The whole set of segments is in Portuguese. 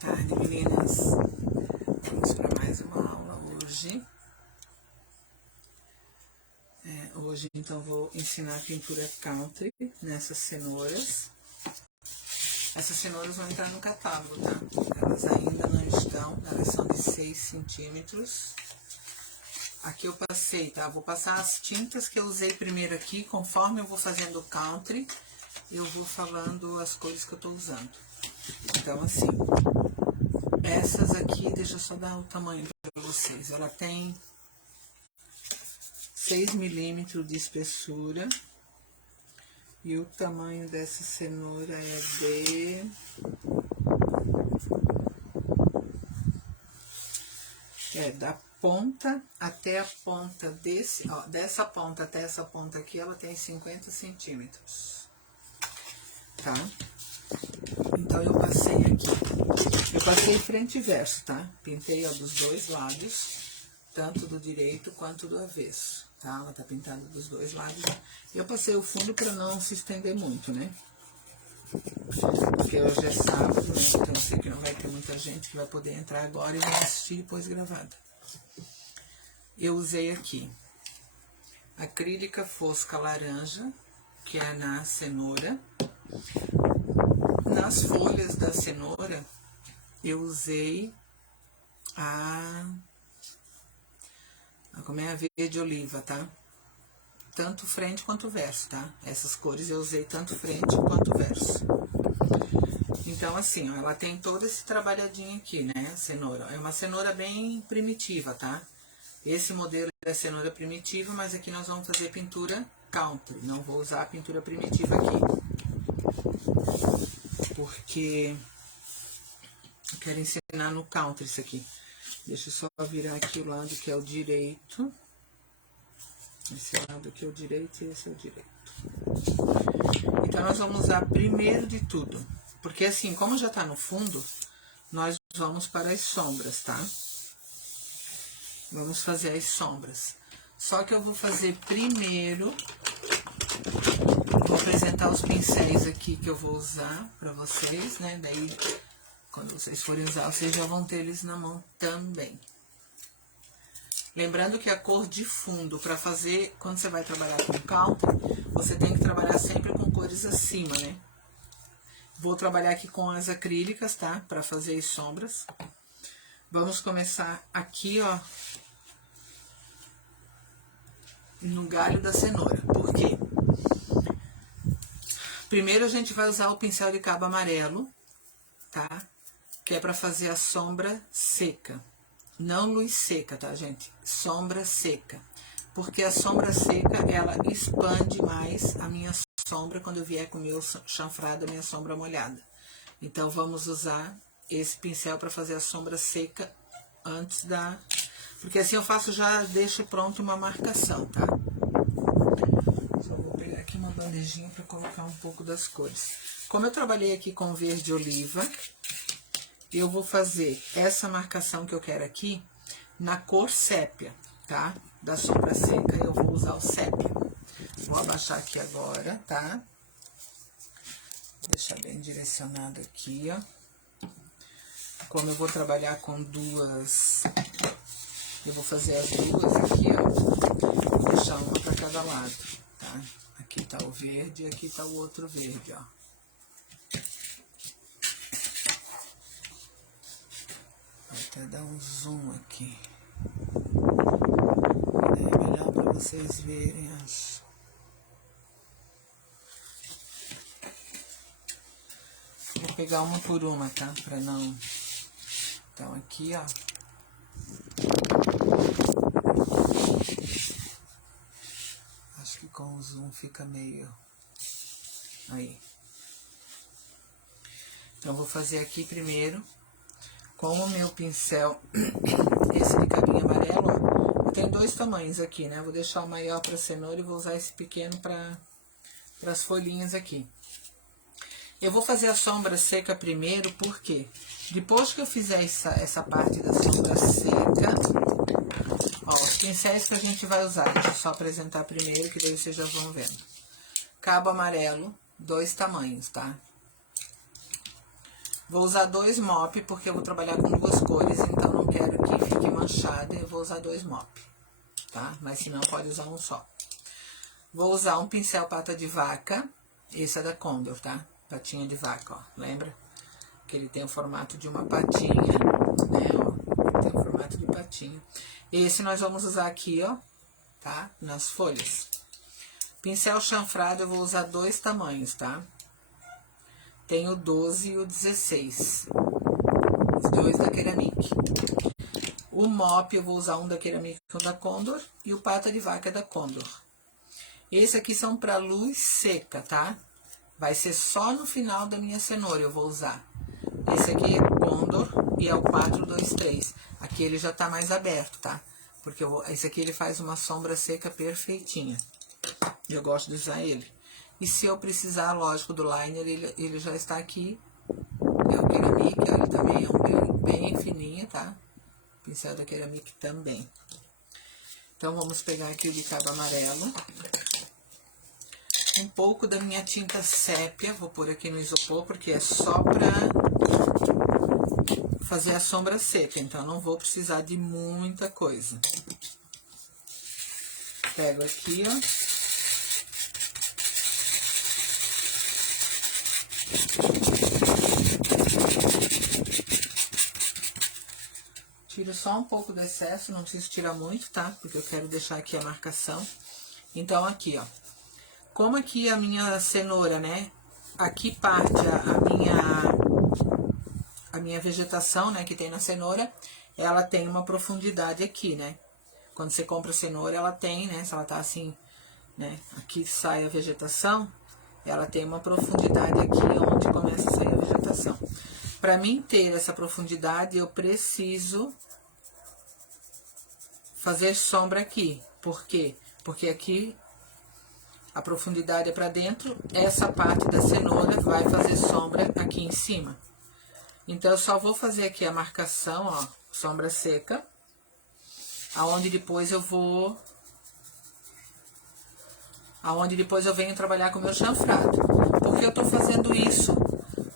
tarde, meninas. Vamos para mais uma aula hoje. Hoje, então, vou ensinar a pintura country nessas cenouras. Essas cenouras vão entrar no catálogo, tá? Elas ainda não estão, elas são de 6 centímetros. Aqui eu passei, tá? Vou passar as tintas que eu usei primeiro aqui, conforme eu vou fazendo o country, eu vou falando as cores que eu tô usando. Então, assim, essas aqui, deixa eu só dar o tamanho para vocês. Ela tem 6 milímetros de espessura. E o tamanho dessa cenoura da ponta até a ponta dessa ponta até essa ponta aqui, ela tem 50 centímetros, tá? Então, eu passei aqui, eu passei frente e verso, tá? Pintei, ó, dos dois lados, tanto do direito quanto do avesso, tá? Ela tá pintada dos dois lados. Eu passei o fundo para não se estender muito, né? Porque hoje é sábado, né? Então, eu sei que não vai ter muita gente que vai poder entrar agora e vai assistir depois gravada. Eu usei aqui acrílica fosca laranja, que é na cenoura. Nas folhas da cenoura, eu usei como é a verde oliva, tá? Tanto frente quanto verso, tá? Essas cores eu usei tanto frente quanto verso. Então, assim, ó, ela tem todo esse trabalhadinho aqui, né? A cenoura. É uma cenoura bem primitiva, tá? Esse modelo é cenoura primitiva, mas aqui nós vamos fazer pintura country. Não vou usar a pintura primitiva aqui, porque eu quero ensinar no country isso aqui. Deixa eu só virar aqui o lado que é o direito. Esse lado aqui é o direito e esse é o direito. Então, nós vamos usar primeiro de tudo, porque assim, como já tá no fundo, nós vamos para as sombras, tá? Vamos fazer as sombras. Só que eu vou fazer primeiro, vou apresentar os pincéis aqui que eu vou usar pra vocês, né? Daí, quando vocês forem usar, vocês já vão ter eles na mão também. Lembrando que a cor de fundo, para fazer, quando você vai trabalhar com country, você tem que trabalhar sempre com cores acima, né? Vou trabalhar aqui com as acrílicas, tá? Para fazer as sombras. Vamos começar aqui, ó, no galho da cenoura. Por quê? Primeiro a gente vai usar o pincel de cabo amarelo, tá? Que é para fazer a sombra seca. Não luz seca, tá, gente? Sombra seca. Porque a sombra seca, ela expande mais a minha sombra quando eu vier com o meu chanfrado, a minha sombra molhada. Então, vamos usar esse pincel para fazer a sombra seca antes da... Porque assim eu faço, já deixo pronto uma marcação, tá? Só vou pegar aqui uma bandejinha para colocar um pouco das cores. Como eu trabalhei aqui com verde oliva, eu vou fazer essa marcação que eu quero aqui na cor sépia, tá? Da sombra seca, eu vou usar o sépia. Vou abaixar aqui agora, tá? Deixar bem direcionado aqui, ó. Como eu vou trabalhar com duas, eu vou fazer as duas aqui, ó. Vou deixar uma para cada lado, tá? Aqui tá o verde e aqui tá o outro verde, ó. Vou até dar um zoom aqui. É melhor para vocês verem, acho. Vou pegar uma por uma, tá? Pra não... Então, aqui, ó. Acho que com o zoom fica meio... Aí. Então, vou fazer aqui primeiro, com o meu pincel, esse de cabinho amarelo, ó. Eu tenho dois tamanhos aqui, né? Vou deixar o maior pra cenoura e vou usar esse pequeno para as folhinhas aqui. Eu vou fazer a sombra seca primeiro, porque depois que eu fizer essa parte da sombra seca, ó, os pincéis que a gente vai usar, deixa eu só apresentar primeiro, que daí vocês já vão vendo. Cabo amarelo, 2 tamanhos, tá? Vou usar 2 mop, porque eu vou trabalhar com 2 cores, então não quero que fique manchado, eu vou usar 2 mop, tá? Mas se não, pode usar um só. Vou usar um pincel pata de vaca, esse é da Condor, tá? Patinha de vaca, ó, lembra? Que ele tem o formato de uma patinha, né, ó, tem o formato de patinha. Esse nós vamos usar aqui, ó, tá? Nas folhas. Pincel chanfrado eu vou usar 2 tamanhos, tá? Tem o 12 e o 16, os 2 da Ceramic. O mop eu vou usar um da Ceramic e um da Condor, e o pata de vaca é da Condor. Esse aqui são para luz seca, tá? Vai ser só no final da minha cenoura eu vou usar. Esse aqui é Condor e é o 423. Aqui ele já tá mais aberto, tá? Porque esse aqui ele faz uma sombra seca perfeitinha. Eu gosto de usar ele. E se eu precisar, lógico, do liner, ele já está aqui. É o Ceramic, ele também é um bem fininho, tá? Pincel da Ceramic também. Então, vamos pegar aqui o bicaba amarelo. Um pouco da minha tinta sépia, vou pôr aqui no isopor, porque é só pra fazer a sombra seca, então não vou precisar de muita coisa. Pego aqui, ó. Tiro só um pouco do excesso, não preciso tirar muito, tá? Porque eu quero deixar aqui a marcação. Então, aqui, ó. Como aqui a minha cenoura, né? Aqui parte a minha vegetação, né? Que tem na cenoura, ela tem uma profundidade aqui, né? Quando você compra a cenoura, ela tem, né? Se ela tá assim, né? Aqui sai a vegetação, ela tem uma profundidade aqui onde começa a sair a vegetação. Para mim ter essa profundidade, eu preciso fazer sombra aqui. Por quê? Porque aqui a profundidade é para dentro, essa parte da cenoura vai fazer sombra aqui em cima. Então, eu só vou fazer aqui a marcação, ó, sombra seca, aonde depois eu venho trabalhar com o meu chanfrado. Por que eu tô fazendo isso?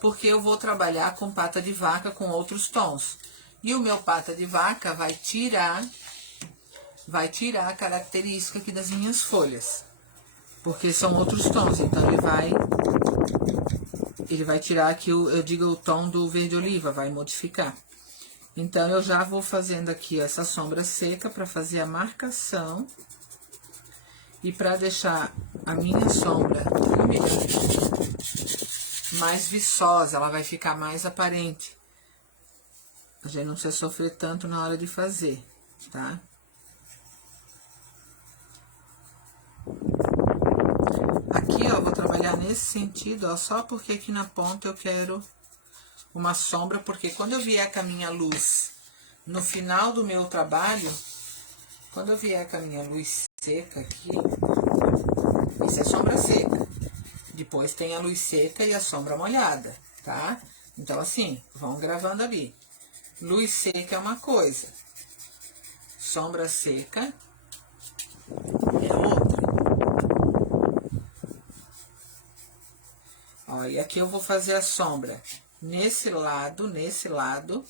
Porque eu vou trabalhar com pata de vaca com outros tons. E o meu pata de vaca vai tirar a característica aqui das minhas folhas. Porque são outros tons, então ele vai tirar aqui, eu digo o tom do verde oliva, vai modificar. Então, eu já vou fazendo aqui essa sombra seca para fazer a marcação. E para deixar a minha sombra mais viçosa, ela vai ficar mais aparente. A gente não precisa sofrer tanto na hora de fazer, tá? Aqui, ó, vou trabalhar nesse sentido, ó, só porque aqui na ponta eu quero uma sombra, porque quando eu vier com a minha luz no final do meu trabalho, quando eu vier com a minha luz seca aqui, isso é sombra seca. Depois tem a luz seca e a sombra molhada, tá? Então, assim, vão gravando ali. Luz seca é uma coisa, sombra seca é outra. Ó, e aqui eu vou fazer a sombra nesse lado,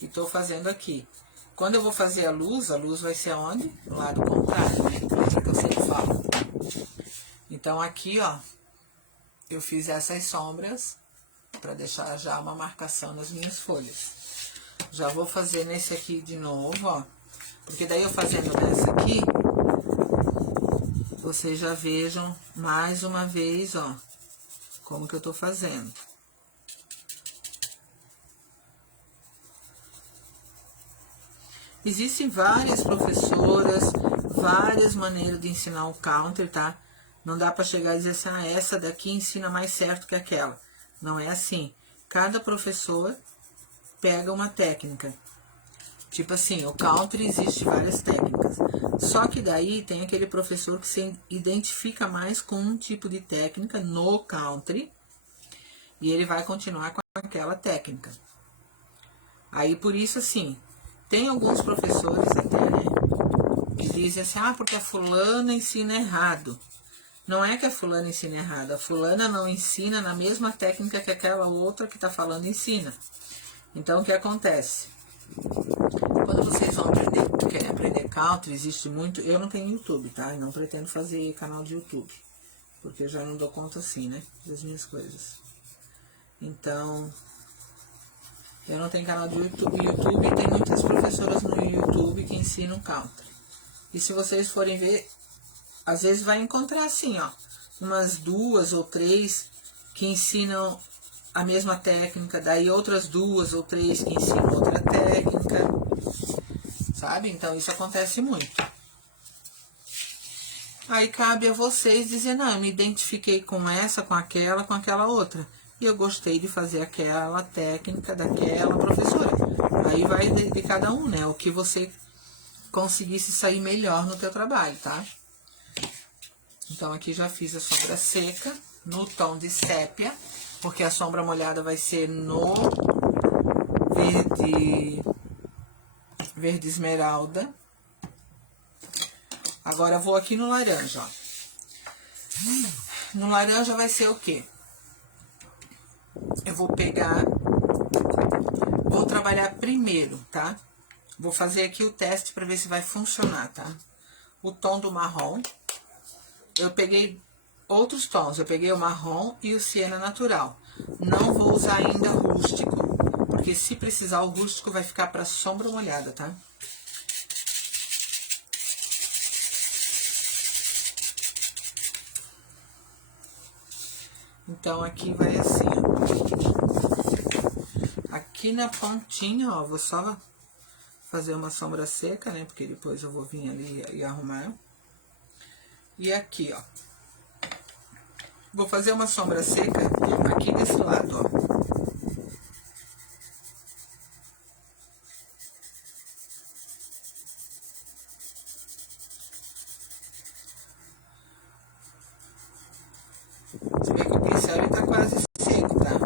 e tô fazendo aqui. Quando eu vou fazer a luz vai ser onde? Do lado contrário, né? Coisa que eu sempre falo. Então, aqui, ó, eu fiz essas sombras para deixar já uma marcação nas minhas folhas. Já vou fazer nesse aqui de novo, ó. Porque daí eu fazendo nessa aqui, vocês já vejam mais uma vez, ó, como que eu tô fazendo. Existem várias professoras, várias maneiras de ensinar o counter, tá? Não dá pra chegar e dizer assim, ah, essa daqui ensina mais certo que aquela. Não é assim. Cada professor pega uma técnica. Tipo assim, o counter existe várias técnicas. Só que daí tem aquele professor que se identifica mais com um tipo de técnica no country e ele vai continuar com aquela técnica. Aí, por isso, assim, tem alguns professores até, né, que dizem assim, ah, porque a fulana ensina errado. Não é que a fulana ensina errado, a fulana não ensina na mesma técnica que aquela outra que tá falando ensina. Então, o que acontece? Quando vocês vão querem aprender country, existe muito... Eu não tenho YouTube, tá? Eu não pretendo fazer canal de YouTube, porque eu já não dou conta assim, né? Das minhas coisas. Então, eu não tenho canal de YouTube. YouTube tem muitas professoras no YouTube que ensinam country. E se vocês forem ver, às vezes vai encontrar assim, ó, umas 2 ou 3 que ensinam a mesma técnica, daí outras 2 ou 3 que ensinam outra técnica, sabe? Então isso acontece muito. Aí cabe a vocês dizer, não, eu me identifiquei com essa, com aquela outra. E eu gostei de fazer aquela técnica daquela professora. Aí vai de cada um, né? O que você conseguisse sair melhor no teu trabalho, tá? Então aqui já fiz a sombra seca no tom de sépia, porque a sombra molhada vai ser no verde esmeralda. Agora eu vou aqui no laranja, ó. No laranja vai ser o quê? Eu vou pegar, vou trabalhar primeiro, tá? Vou fazer aqui o teste para ver se vai funcionar, tá? O tom do marrom. Eu peguei outros tons, eu peguei o marrom e o siena natural. Não vou usar ainda rústico, porque se precisar o rústico vai ficar para sombra molhada, tá? Então, aqui vai assim, ó. Aqui na pontinha, ó, vou só fazer uma sombra seca, né? Porque depois eu vou vir ali e arrumar. E aqui, ó. Vou fazer uma sombra seca aqui desse lado, ó. Você vê que o pincel ele tá quase seco, tá?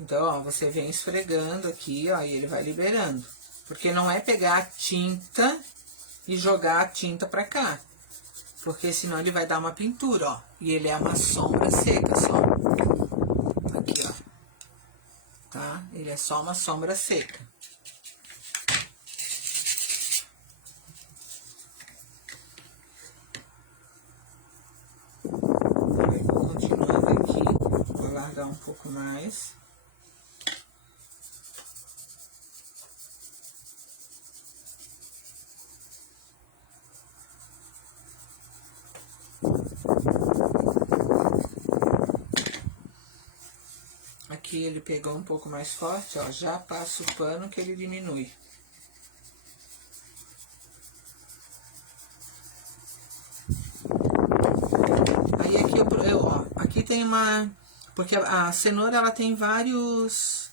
Então, ó, você vem esfregando aqui, ó, e ele vai liberando. Porque não é pegar a tinta e jogar a tinta pra cá. Porque senão ele vai dar uma pintura, ó. E ele é uma sombra seca só. Aqui, ó. Tá? Ele é só uma sombra seca. Eu vou continuando aqui. Vou largar um pouco mais. Aqui ele pegou um pouco mais forte, ó, já passa o pano que ele diminui. Aí aqui ó, aqui tem uma, porque a cenoura ela tem vários,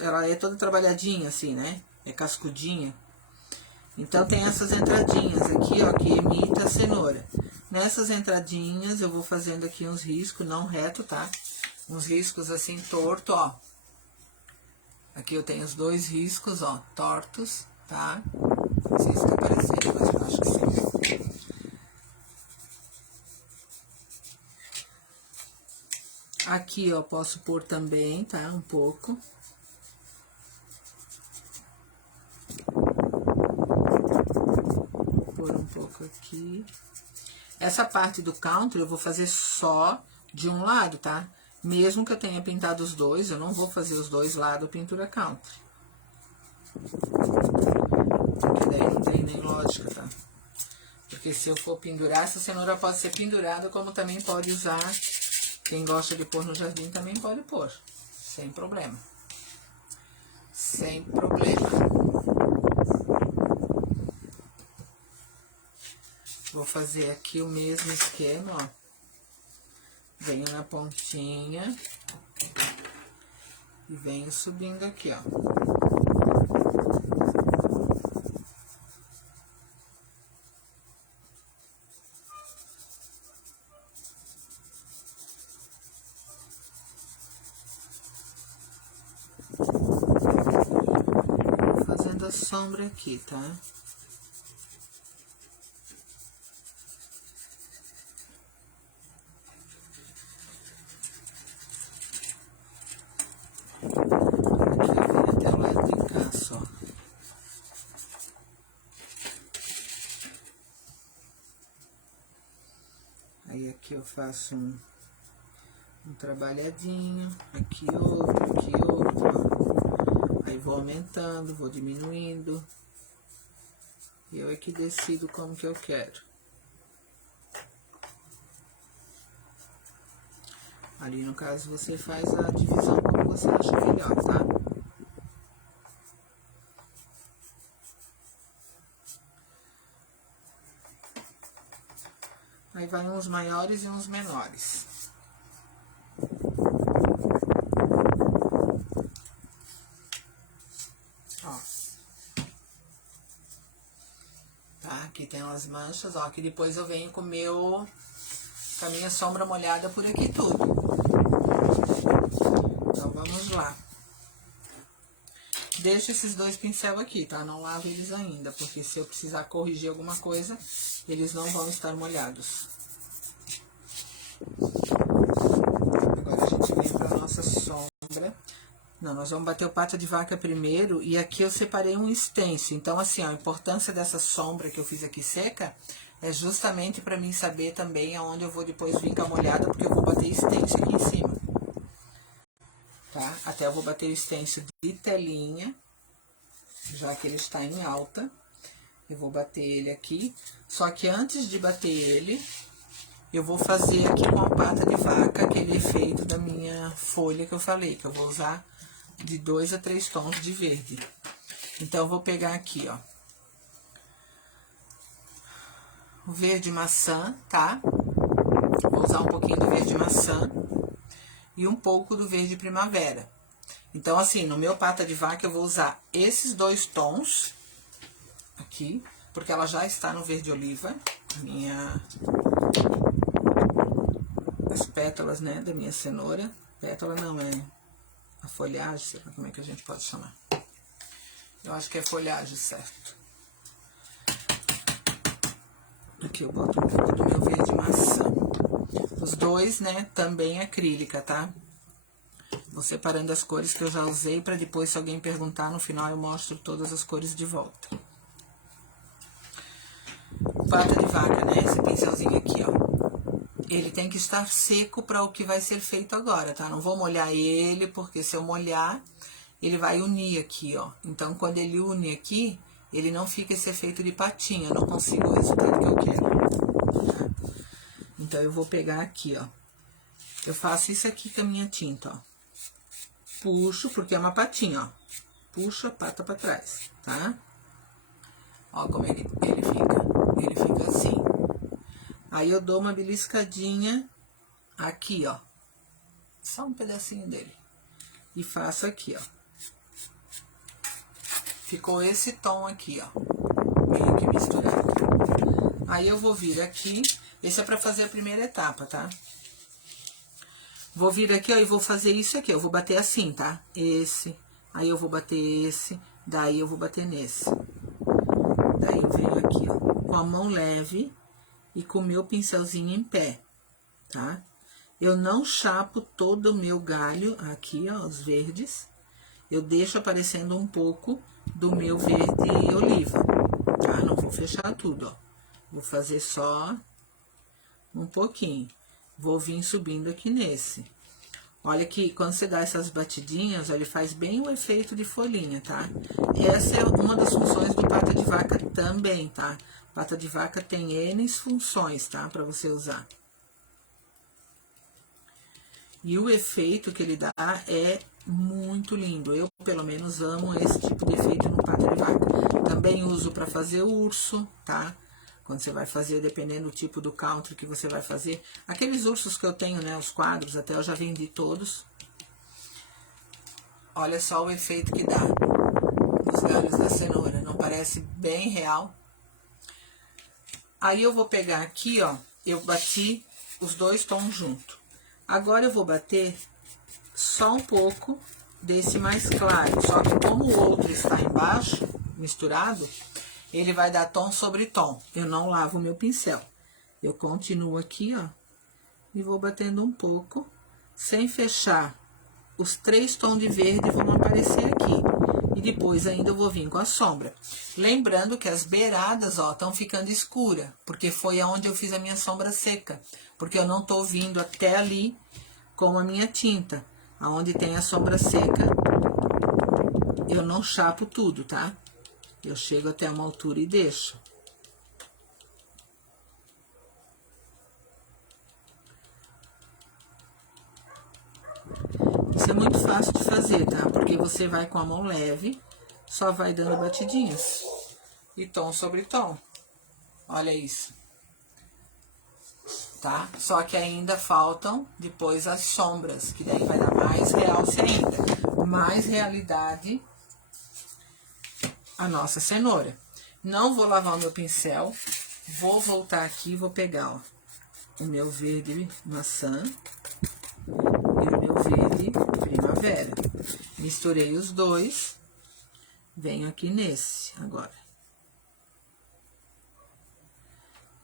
ela é toda trabalhadinha assim, né? É cascudinha. Então tem essas entradinhas aqui, ó, que imita a cenoura. Nessas entradinhas eu vou fazendo aqui uns riscos, não reto, tá? Uns riscos assim torto, ó. Aqui eu tenho os 2 riscos, ó, tortos, tá? Não sei se tá aparecendo, mas eu acho que sim. Aqui, ó, posso pôr também, tá? Um pouco. Pôr um pouco aqui. Essa parte do country eu vou fazer só de um lado, tá? Mesmo que eu tenha pintado os 2, eu não vou fazer os 2 lados pintura country. Porque daí não tem nem lógica, tá? Porque se eu for pendurar, essa cenoura pode ser pendurada, como também pode usar. Quem gosta de pôr no jardim também pode pôr. Sem problema. Sem problema. Vou fazer aqui o mesmo esquema, ó. Venho na pontinha e venho subindo aqui, ó. Fazendo a sombra aqui, tá? Aí aqui eu faço um trabalhadinho, aqui outro, ó. Aí vou aumentando, vou diminuindo. Eu é que decido como que eu quero. Ali no caso você faz a divisão como você acha melhor, tá? Aí vai uns maiores e uns menores. Ó. Tá? Aqui tem umas manchas, ó. Que depois eu venho com a minha sombra molhada por aqui tudo. Então vamos lá. Deixo esses dois pincéis aqui, tá? Não lavo eles ainda, porque se eu precisar corrigir alguma coisa, eles não vão estar molhados. Agora a gente vem pra nossa sombra. Não, nós vamos bater o pata de vaca primeiro, e aqui eu separei um stencil. Então, assim, ó, a importância dessa sombra que eu fiz aqui seca é justamente para mim saber também aonde eu vou depois vir com a molhada, porque eu vou bater stencil aqui em cima. Tá? Até eu vou bater o stencil de telinha, já que ele está em alta. Eu vou bater ele aqui, só que antes de bater ele, eu vou fazer aqui com a pata de vaca aquele efeito da minha folha que eu falei, que eu vou usar de 2 a 3 tons de verde. Então, eu vou pegar aqui, ó, o verde maçã, tá? Vou usar um pouquinho do verde maçã e um pouco do verde primavera. Então, assim, no meu pata de vaca eu vou usar esses 2 tons aqui, porque ela já está no verde oliva, as pétalas, né, da minha cenoura. Pétala não, é a folhagem, sei lá como é que a gente pode chamar. Eu acho que é folhagem, certo. Aqui eu boto um pouco do meu verde maçã. Os dois, né, também acrílica, tá? Vou separando as cores que eu já usei, pra depois, se alguém perguntar, no final eu mostro todas as cores de volta. Pata de vaca, né, esse pincelzinho aqui, ó. Ele tem que estar seco para o que vai ser feito agora, tá? Não vou molhar ele, porque se eu molhar, ele vai unir aqui, ó. Então, quando ele une aqui, ele não fica esse efeito de patinha, eu não consigo o resultado que eu quero, tá? Então, eu vou pegar aqui, ó. Eu faço isso aqui com a minha tinta, ó. Puxo, porque é uma patinha, ó. Puxo a pata pra trás, tá? Ó como ele fica. Ele fica assim. Aí eu dou uma beliscadinha aqui, ó. Só um pedacinho dele. E faço aqui, ó. Ficou esse tom aqui, ó. Meio que misturado. Aí eu vou vir aqui. Esse é pra fazer a primeira etapa, tá? Vou vir aqui, ó, e vou fazer isso aqui. Eu vou bater assim, tá? Esse. Aí eu vou bater esse. Daí eu vou bater nesse. Daí eu venho aqui, ó. Com a mão leve. E com o meu pincelzinho em pé, tá? Eu não chapo todo o meu galho aqui, ó, os verdes. Eu deixo aparecendo um pouco do meu verde oliva, tá? Não vou fechar tudo, ó. Vou fazer só um pouquinho. Vou vir subindo aqui nesse. Olha que quando você dá essas batidinhas, ele faz bem o efeito de folhinha, tá? Essa é uma das funções do pata de vaca também, tá? Pata de vaca tem N funções, tá? Pra você usar. E o efeito que ele dá é muito lindo. Eu, pelo menos, amo esse tipo de efeito no pata de vaca. Também uso pra fazer urso, tá? Quando você vai fazer, dependendo do tipo do country que você vai fazer. Aqueles ursos que eu tenho, né? Os quadros, até eu já vendi todos. Olha só o efeito que dá nos galhos da cenoura. Não parece bem real? Aí eu vou pegar aqui, ó, eu bati os 2 tons junto. Agora eu vou bater só um pouco desse mais claro, só que como o outro está embaixo, misturado, ele vai dar tom sobre tom. Eu não lavo o meu pincel. Eu continuo aqui, ó, e vou batendo um pouco, sem fechar. Os 3 tons de verde vão aparecer aqui. E depois ainda eu vou vir com a sombra. Lembrando que as beiradas, ó, estão ficando escuras, porque foi aonde eu fiz a minha sombra seca. Porque eu não tô vindo até ali com a minha tinta. Aonde tem a sombra seca, eu não chapo tudo, tá? Eu chego até uma altura e deixo. Isso é muito fácil de fazer, tá? Porque você vai com a mão leve, só vai dando batidinhas. E tom sobre tom. Olha isso. Tá? Só que ainda faltam depois as sombras, que daí vai dar mais realce ainda. Mais realidade a nossa cenoura. Não vou lavar o meu pincel. Vou voltar aqui e vou pegar, ó, o meu verde maçã e o meu verde primavera. Misturei os dois. Venho aqui nesse agora.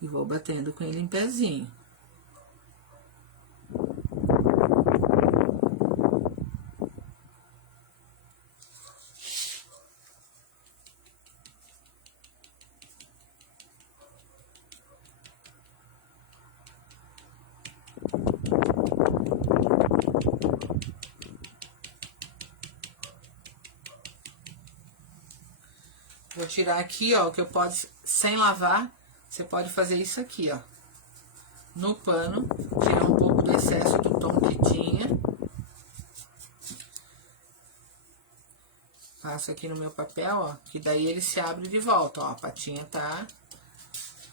E vou batendo com ele em pezinho. Vou tirar aqui, ó, o que eu posso, sem lavar, você pode fazer isso aqui, ó. No pano, tirar um pouco do excesso do tom que tinha. Passo aqui no meu papel, ó, que daí ele se abre de volta, ó. A patinha tá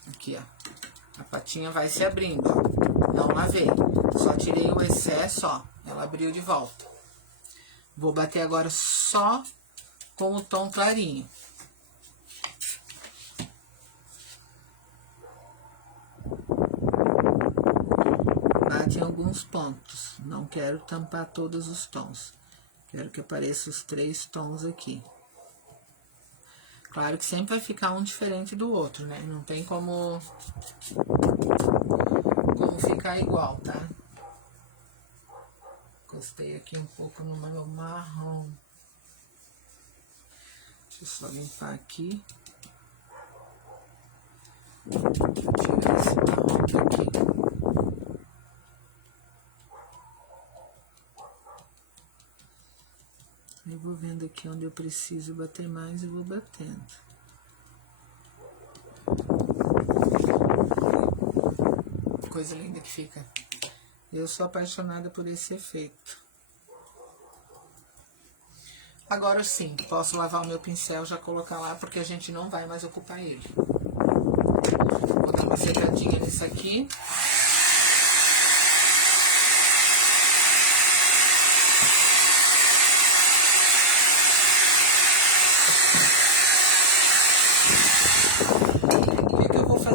aqui, ó. A patinha vai se abrindo, ó. Não lavei. Só tirei o excesso, ó. Ela abriu de volta. Vou bater agora só com o tom clarinho. Bate em alguns pontos. Não quero tampar todos os tons. Quero que apareça os 3 tons aqui. Claro que sempre vai ficar um diferente do outro, né? Não tem como ficar igual, tá? Encostei aqui um pouco no meu marrom. Deixa eu só limpar aqui. Vou tirar esse marrom daqui. Eu vou vendo aqui onde eu preciso bater mais e vou batendo. Coisa linda que fica. Eu sou apaixonada por esse efeito. Agora sim, posso lavar o meu pincel, já colocar lá, porque a gente não vai mais ocupar ele. Vou dar uma secadinha nisso aqui.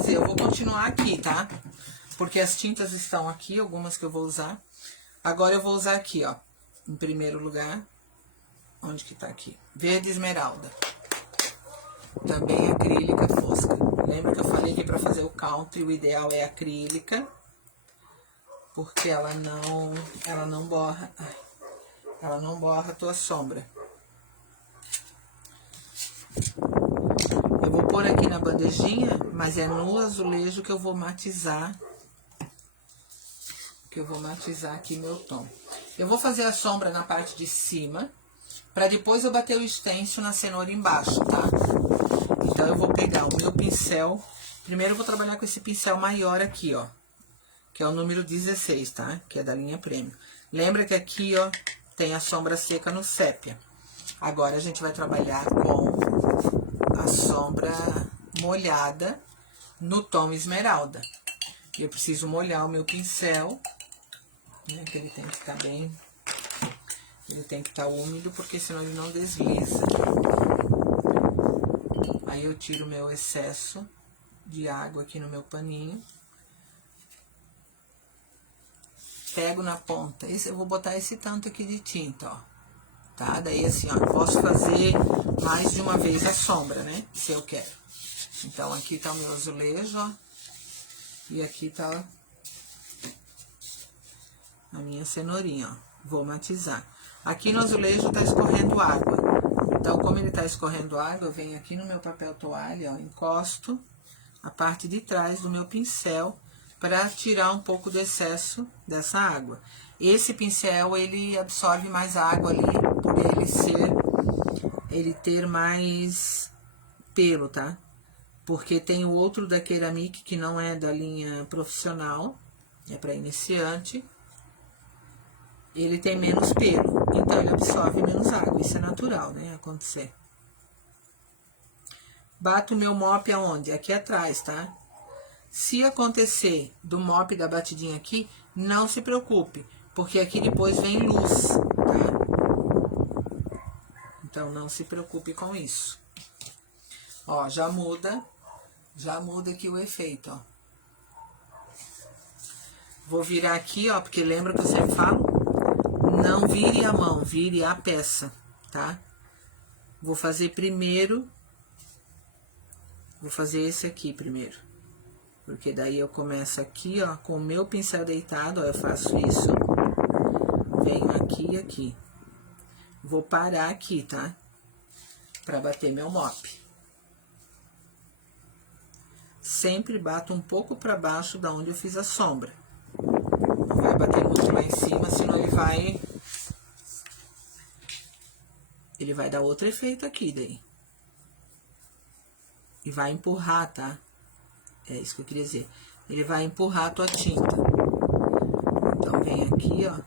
Eu vou continuar aqui, tá? Porque as tintas estão aqui, algumas que eu vou usar. Agora eu vou usar aqui, ó, em primeiro lugar. Onde que tá aqui? Verde esmeralda. Também acrílica fosca. Lembra que eu falei que pra fazer o country o ideal é acrílica? Porque ela não borra. Ai, ela não borra a tua sombra. Eu vou pôr aqui na bandejinha, mas é no azulejo que eu vou matizar. Aqui meu tom. Eu vou fazer a sombra na parte de cima, para depois eu bater o stencil na cenoura embaixo, tá? Então eu vou pegar o meu pincel. Primeiro eu vou trabalhar com esse pincel maior aqui, ó. Que é o número 16, tá? Que é da linha Premium. Lembra que aqui, ó, tem a sombra seca no sépia. Agora a gente vai trabalhar com a sombra molhada no tom esmeralda. Eu preciso molhar o meu pincel, né, que ele tem que ficar bem, ele tem que estar úmido, porque senão ele não desliza. Aí eu tiro o meu excesso de água aqui no meu paninho. Pego na ponta, eu vou botar esse tanto aqui de tinta, ó. Tá? Daí assim, ó, eu posso fazer mais de uma vez a sombra, né? Se eu quero. Então, aqui tá o meu azulejo, ó. E aqui tá a minha cenourinha, ó. Vou matizar. Aqui no azulejo tá escorrendo água. Então, como ele tá escorrendo água, eu venho aqui no meu papel toalha, ó, encosto a parte de trás do meu pincel para tirar um pouco do excesso dessa água. Esse pincel, ele absorve mais água ali, por ele ter mais pelo, tá? Porque tem o outro da Keramik, que não é da linha profissional, é para iniciante. Ele tem menos pelo, então ele absorve menos água, isso é natural, né, acontecer. Bato o meu mop aonde? Aqui atrás, tá? Se acontecer do mop da batidinha aqui, não se preocupe, porque aqui depois vem luz, tá? Então, não se preocupe com isso. Ó, já muda aqui o efeito, ó. Vou virar aqui, ó, porque lembra que eu sempre falo? Não vire a mão, vire a peça, tá? Vou fazer primeiro, vou fazer esse aqui primeiro. Porque daí eu começo aqui, ó, com o meu pincel deitado, ó, eu faço isso. Venho aqui e aqui. Vou parar aqui, tá? Pra bater meu mop. Sempre bato um pouco pra baixo da onde eu fiz a sombra. Não vai bater muito lá em cima, senão ele vai dar outro efeito aqui daí. E vai empurrar, tá? É isso que eu queria dizer. Ele vai empurrar a tua tinta. Então, vem aqui, ó.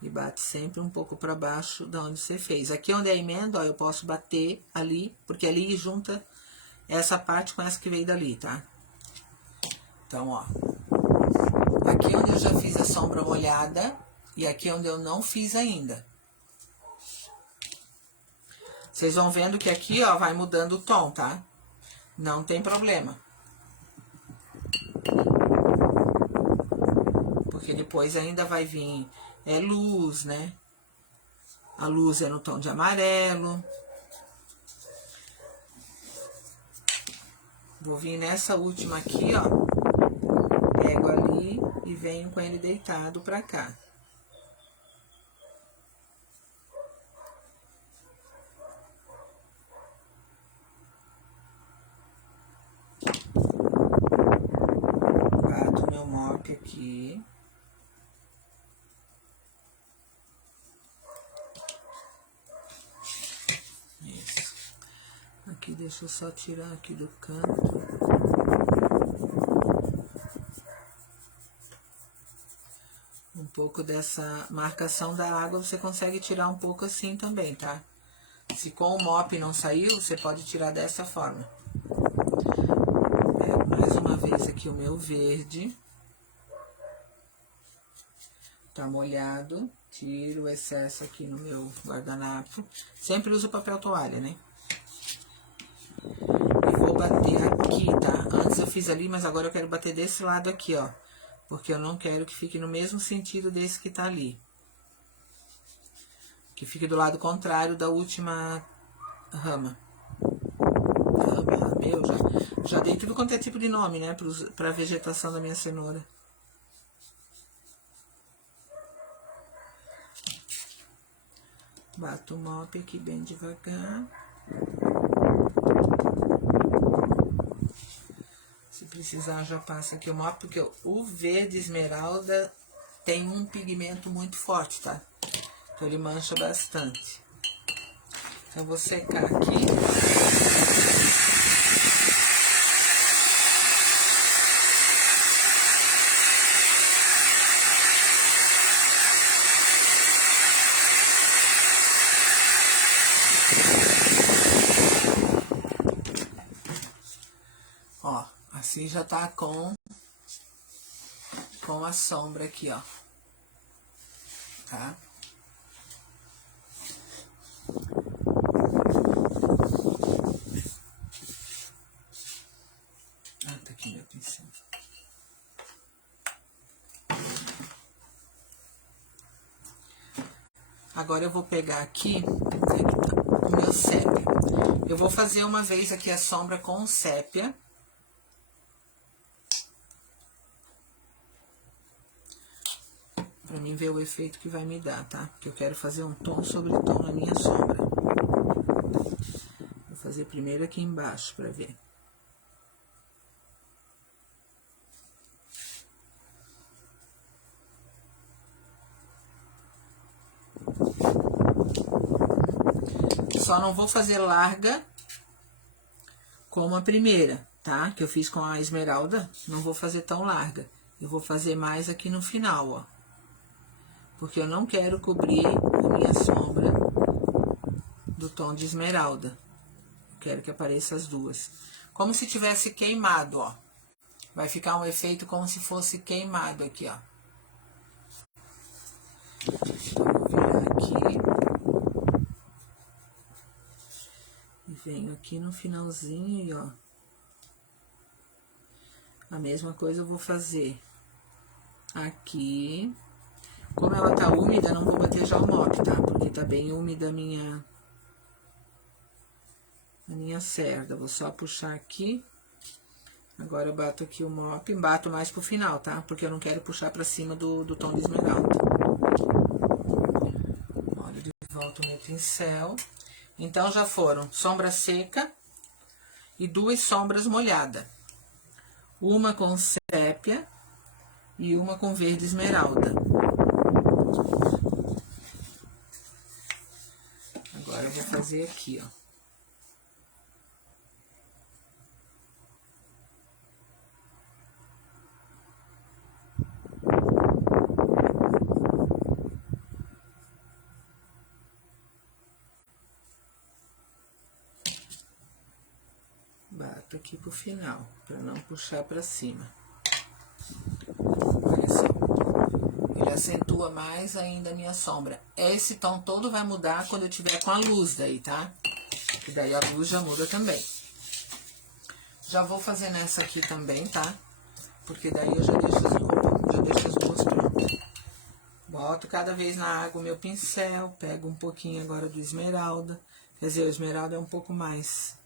E bate sempre um pouco para baixo da onde você fez. Aqui onde é a emenda, ó, eu posso bater ali, porque ali junta essa parte com essa que veio dali, tá? Então, ó. Aqui onde eu já fiz a sombra molhada e aqui onde eu não fiz ainda. Vocês vão vendo que aqui, ó, vai mudando o tom, tá? Não tem problema. Porque depois ainda vai vir luz, né? A luz é no tom de amarelo. Vou vir nessa última aqui, ó. Pego ali e venho com ele deitado pra cá. Bato meu mop aqui. Isso. Aqui, deixa eu só tirar aqui do canto. Um pouco dessa marcação da água você consegue tirar um pouco assim também, tá? Se com o mop não saiu, você pode tirar dessa forma. Pego mais uma vez aqui o meu verde. Tá molhado. Tiro o excesso aqui no meu guardanapo. Sempre uso papel toalha, né? E vou bater aqui, tá? Antes eu fiz ali, mas agora eu quero bater desse lado aqui, ó. Porque eu não quero que fique no mesmo sentido desse que tá ali. Que fique do lado contrário da última rama. Meu, já dei tudo quanto é tipo de nome, né? Pra vegetação da minha cenoura. Bato o mop aqui bem devagar. Se precisar, já passa aqui o mop, porque o verde esmeralda tem um pigmento muito forte, tá? Então, ele mancha bastante. Então, eu vou secar aqui. Ó, assim já tá com a sombra aqui, ó. Tá? Ah, tá aqui meu pincel. Agora eu vou pegar aqui, onde é que tá? O meu sépia. Eu vou fazer uma vez aqui a sombra com sépia. Pra mim ver o efeito que vai me dar, tá? Porque eu quero fazer um tom sobre tom na minha sombra. fazer primeiro aqui embaixo pra ver. Só não vou fazer larga como a primeira, tá? Que eu fiz com a esmeralda, não vou fazer tão larga. Eu vou fazer mais aqui no final, ó. Porque eu não quero cobrir a minha sombra do tom de esmeralda. Eu quero que apareça as duas. Como se tivesse queimado, ó. Vai ficar um efeito como se fosse queimado aqui, ó. Vou virar aqui. E venho aqui no finalzinho e, ó. A mesma coisa eu vou fazer aqui. Como ela tá úmida, não vou bater já o mop, tá? Porque tá bem úmida a minha cerda. Vou só puxar aqui. Agora eu bato aqui o mop, bato mais pro final, tá? Porque eu não quero puxar pra cima do tom de esmeralda. Olha de volta o meu pincel. Então, já foram sombra seca e 2 sombras molhadas. Uma com sépia e uma com verde esmeralda. Agora eu vou fazer aqui, ó. Bato aqui pro final, para não puxar para cima. Olha só. Ele acentua mais ainda a minha sombra. Esse tom todo vai mudar quando eu tiver com a luz daí, tá? Que daí a luz já muda também. Já vou fazer nessa aqui também, tá? Porque daí eu já deixo as duas prontas. Boto cada vez na água o meu pincel, pego um pouquinho agora do esmeralda. Quer dizer, o esmeralda é um pouco mais.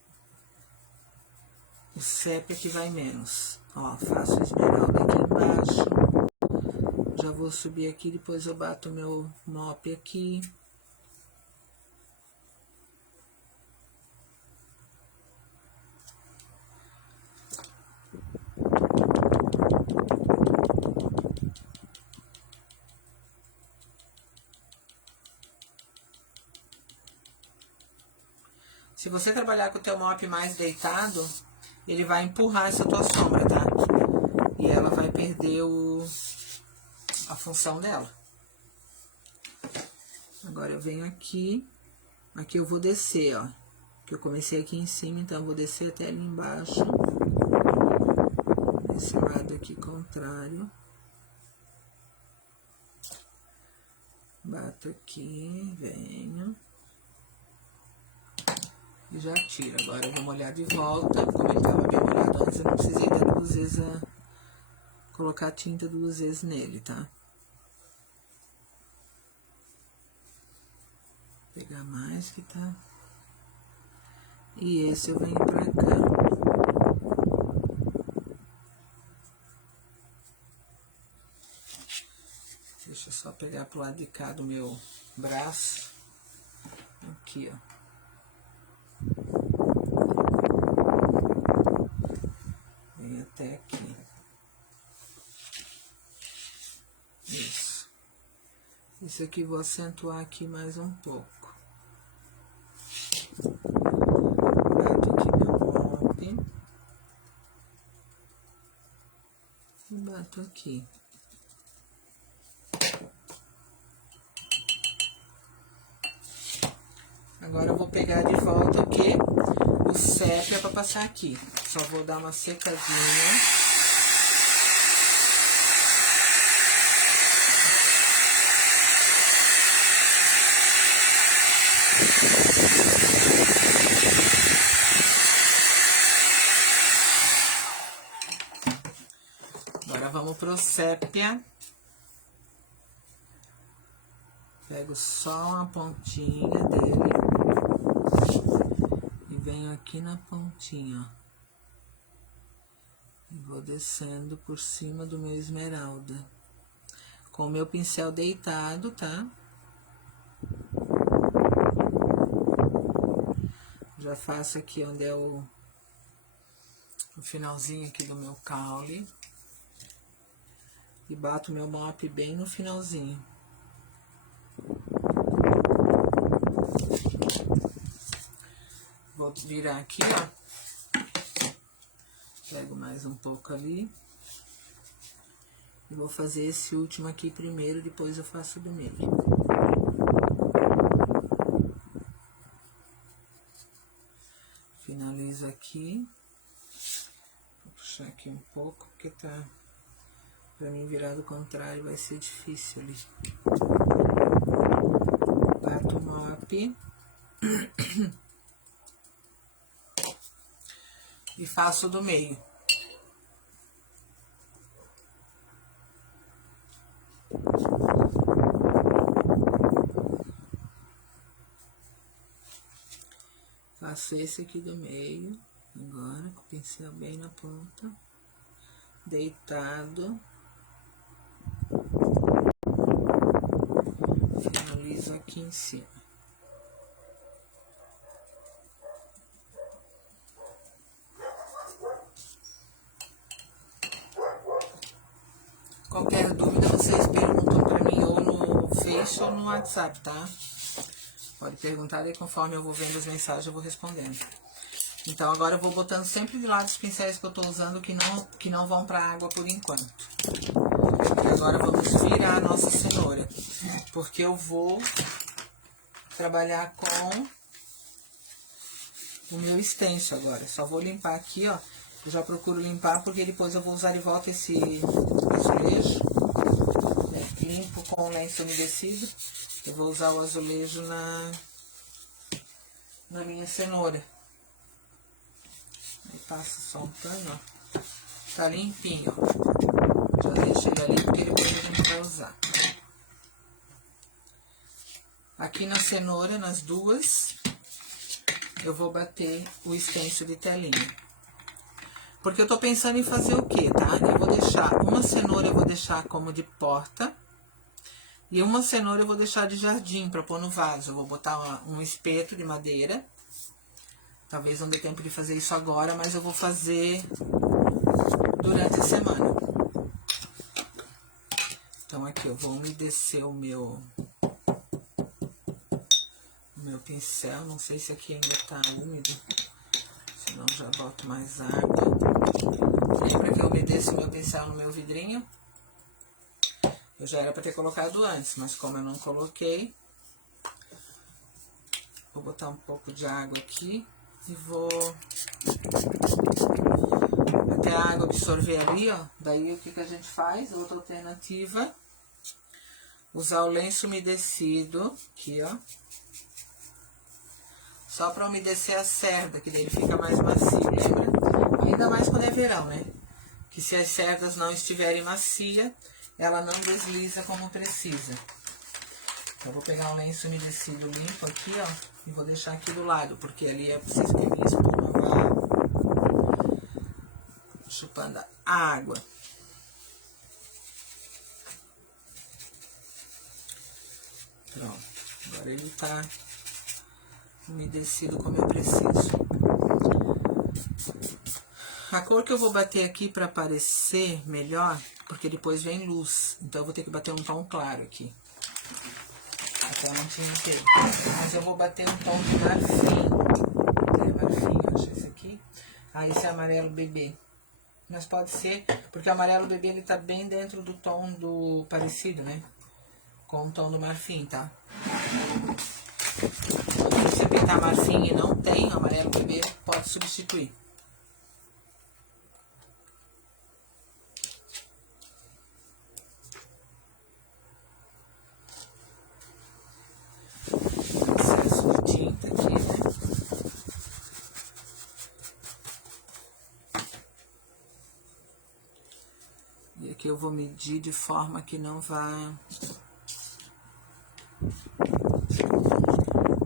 O sépia que vai menos. Ó, faço a esmeralda aqui embaixo. Já vou subir aqui, depois eu bato o meu mop aqui. Se você trabalhar com o teu mop mais deitado, ele vai empurrar essa tua sombra, tá? E ela vai perder a função dela. Agora eu venho aqui. Aqui eu vou descer, ó. Que eu comecei aqui em cima, então eu vou descer até ali embaixo. Desse lado aqui contrário. Bato aqui, venho. E já tiro. Agora eu vou molhar de volta. Como ele estava bem molhado antes, eu não precisei dar 2 vezes colocar tinta 2 vezes nele, tá? Vou pegar mais que tá. E esse eu venho pra cá. Deixa eu só pegar pro lado de cá do meu braço. Aqui, ó. Vem até aqui. Isso. Isso aqui vou acentuar aqui mais um pouco. Bato aqui meu mop. E bato aqui. Agora eu vou pegar de volta o quê? O sépia para passar aqui. Só vou dar uma secadinha. Agora vamos pro sépia. Pego só uma pontinha dele. E venho aqui na pontinha, ó. E vou descendo por cima do meu esmeralda. Com o meu pincel deitado, tá? Já faço aqui onde é o finalzinho aqui do meu caule. E bato meu mop bem no finalzinho. Vou virar aqui, ó. Pego mais um pouco ali. E vou fazer esse último aqui primeiro, depois eu faço do meio. Finalizo aqui. Vou puxar aqui um pouco, porque tá... Pra mim virar do contrário vai ser difícil ali. Bato o mop. E faço do meio. Faço esse aqui do meio, agora, com o pincel bem na ponta, deitado. Finalizo aqui em cima. Qualquer dúvida, vocês perguntam pra mim ou no Face ou no WhatsApp, tá? Pode perguntar e conforme eu vou vendo as mensagens eu vou respondendo. Então agora eu vou botando sempre de lado os pincéis que eu tô usando que não vão pra água por enquanto. E agora vamos virar a nossa cenoura. Porque eu vou trabalhar com o meu extenso agora. Só vou limpar aqui, ó. Eu já procuro limpar porque depois eu vou usar de volta esse azulejo. Né? Limpo com o lenço umedecido. Eu vou usar o azulejo na minha cenoura. Aí passo só um pano, ó. Tá limpinho, ó. Já deixo ele ali porque depois a gente vai usar. Aqui na cenoura, nas duas, eu vou bater o extenso de telinha. Porque eu tô pensando em fazer o quê, tá? Eu vou deixar uma cenoura, eu vou deixar como de porta. E uma cenoura eu vou deixar de jardim pra pôr no vaso. Eu vou botar um espeto de madeira. Talvez não dê tempo de fazer isso agora, mas eu vou fazer durante a semana. Então aqui eu vou umedecer o meu pincel. Não sei se aqui ainda tá úmido. Senão já boto mais água. Lembra que eu umedeço o meu pincel no meu vidrinho? Eu já era para ter colocado antes, mas como eu não coloquei, vou botar um pouco de água aqui e vou até a água absorver ali, ó. Daí o que que a gente faz? Outra alternativa, usar o lenço umedecido aqui, ó. Só para umedecer a cerda, que daí ele fica mais macio, lembra? Ainda mais quando é verão, né? Que se as cerdas não estiverem macias, ela não desliza como precisa. Então, eu vou pegar um lenço umedecido limpo aqui, ó, e vou deixar aqui do lado, porque ali é preciso que a minha espuma vá chupando a água. Pronto, agora ele tá umedecido como eu preciso. A cor que eu vou bater aqui para aparecer melhor, porque depois vem luz, então eu vou ter que bater um tom claro aqui. Até não tinha inteiro. Mas eu vou bater um tom de marfim. É marfim, eu acho esse aqui. Ah, esse é amarelo bebê. Mas pode ser, porque o amarelo bebê ele tá bem dentro do tom do parecido, né? Com o tom do marfim, tá? Se você pintar marfim e não tem amarelo bebê, pode substituir. Tinta aqui, né? E aqui eu vou medir de forma que não vá...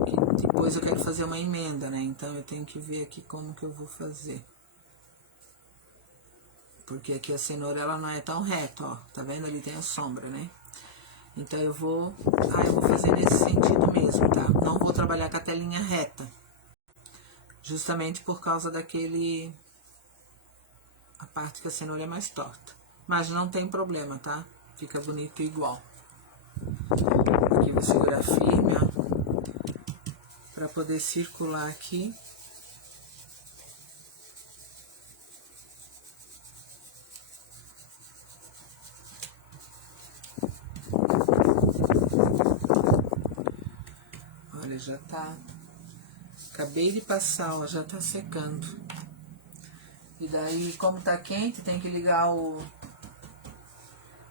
Que depois eu quero fazer uma emenda, né? Então eu tenho que ver aqui como que eu vou fazer. Porque aqui a cenoura ela não é tão reta, ó. Tá vendo? Ali tem a sombra, né? Então eu vou fazer nesse sentido mesmo, tá? Não vou trabalhar com a telinha reta. justamente por causa daquele... a parte que a cenoura é mais torta. Mas não tem problema, tá? Fica bonito igual. Aqui vou segurar firme, ó, para poder circular aqui. Olha, já tá... Acabei de passar, ó, já tá secando. E daí, como tá quente, tem que ligar o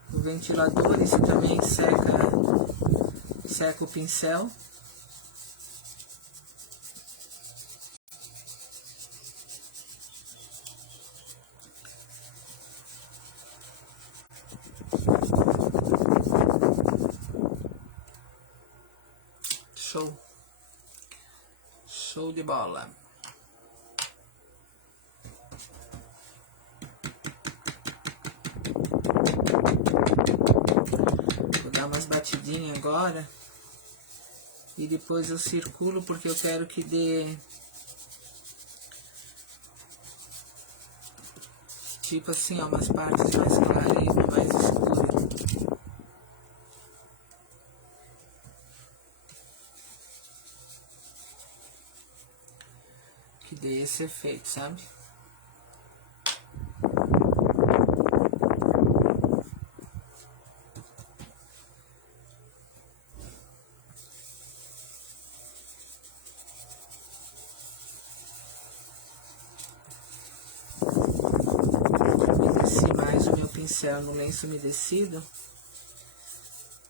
ventilador. Isso também seca o pincel. Show. Show de bola. Vou dar umas batidinhas agora. E depois eu circulo, porque eu quero que dê... tipo assim, ó, umas partes mais claras e uma mais escura. Que dê esse efeito, sabe? Umedeci mais o meu pincel no lenço umedecido,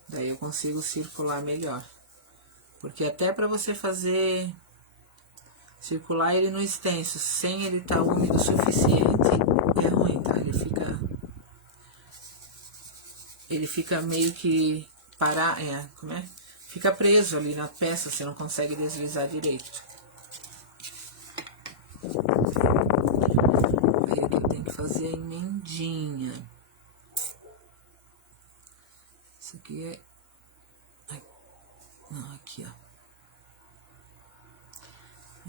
daí eu consigo circular melhor. Porque até para você fazer... circular ele no extenso, sem ele estar úmido o suficiente, é ruim, tá? Ele fica meio que como é? Fica preso ali na peça, você não consegue deslizar direito. Aí aqui eu tenho que fazer a emendinha. Isso aqui é... não, aqui, ó.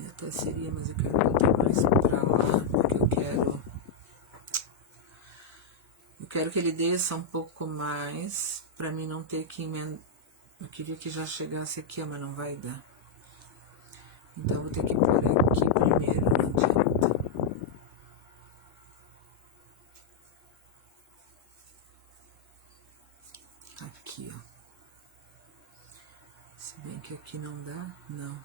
Até seria, mas eu quero botar mais pra lá, porque eu quero que ele desça um pouco mais, pra mim não ter que emendar. Eu queria que já chegasse aqui, ó, mas não vai dar. Então, eu vou ter que pôr aqui primeiro, não adianta. Aqui, ó. Se bem que aqui não dá, não.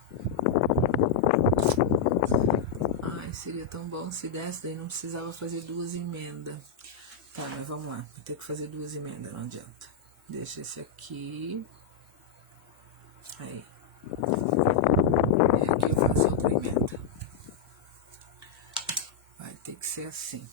Ai, seria tão bom se desse, daí não precisava fazer duas emendas. Tá, mas vamos lá. Vou ter que fazer duas emendas, não adianta. Deixa esse aqui. Aí. E aqui eu faço outra emenda. Vai ter que ser assim.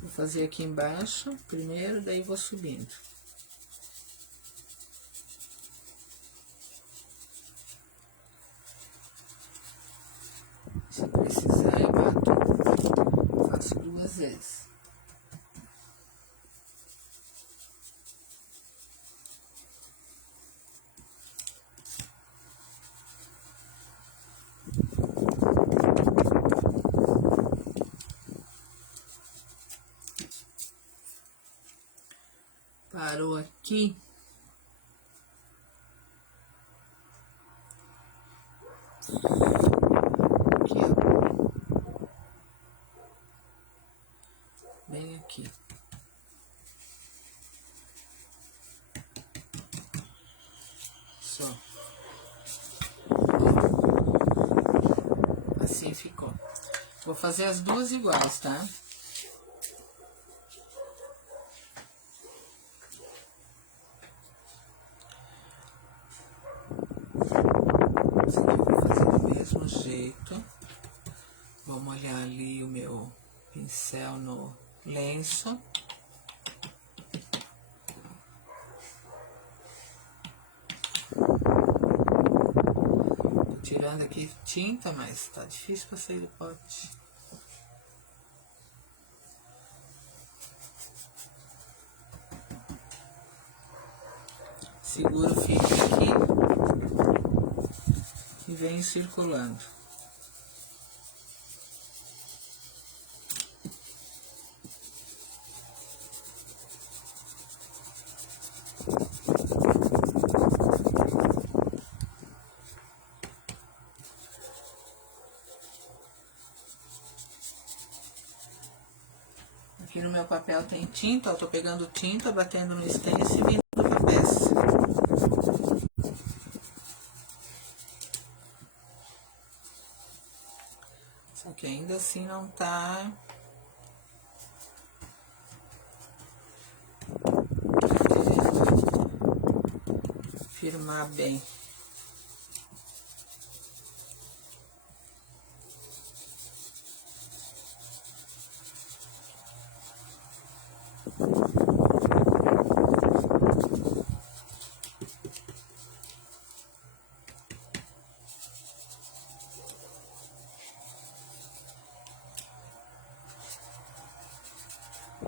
Vou fazer aqui embaixo primeiro, daí vou subindo. Se precisar, eu bato, faço duas vezes. Parou aqui. Aqui, ó. Bem aqui. Só. Assim ficou. Vou fazer as duas iguais, tá? Esse aqui eu vou fazer do mesmo jeito. Vou molhar ali o meu pincel no lenço. Tô tirando aqui tinta, mas tá difícil pra sair do pote. Seguro firme aqui e venho circulando. Aqui no meu papel tem tinta, ó, tô pegando tinta, batendo no stencil e vindo pra peça. Só que ainda assim não tá querendo firmar bem.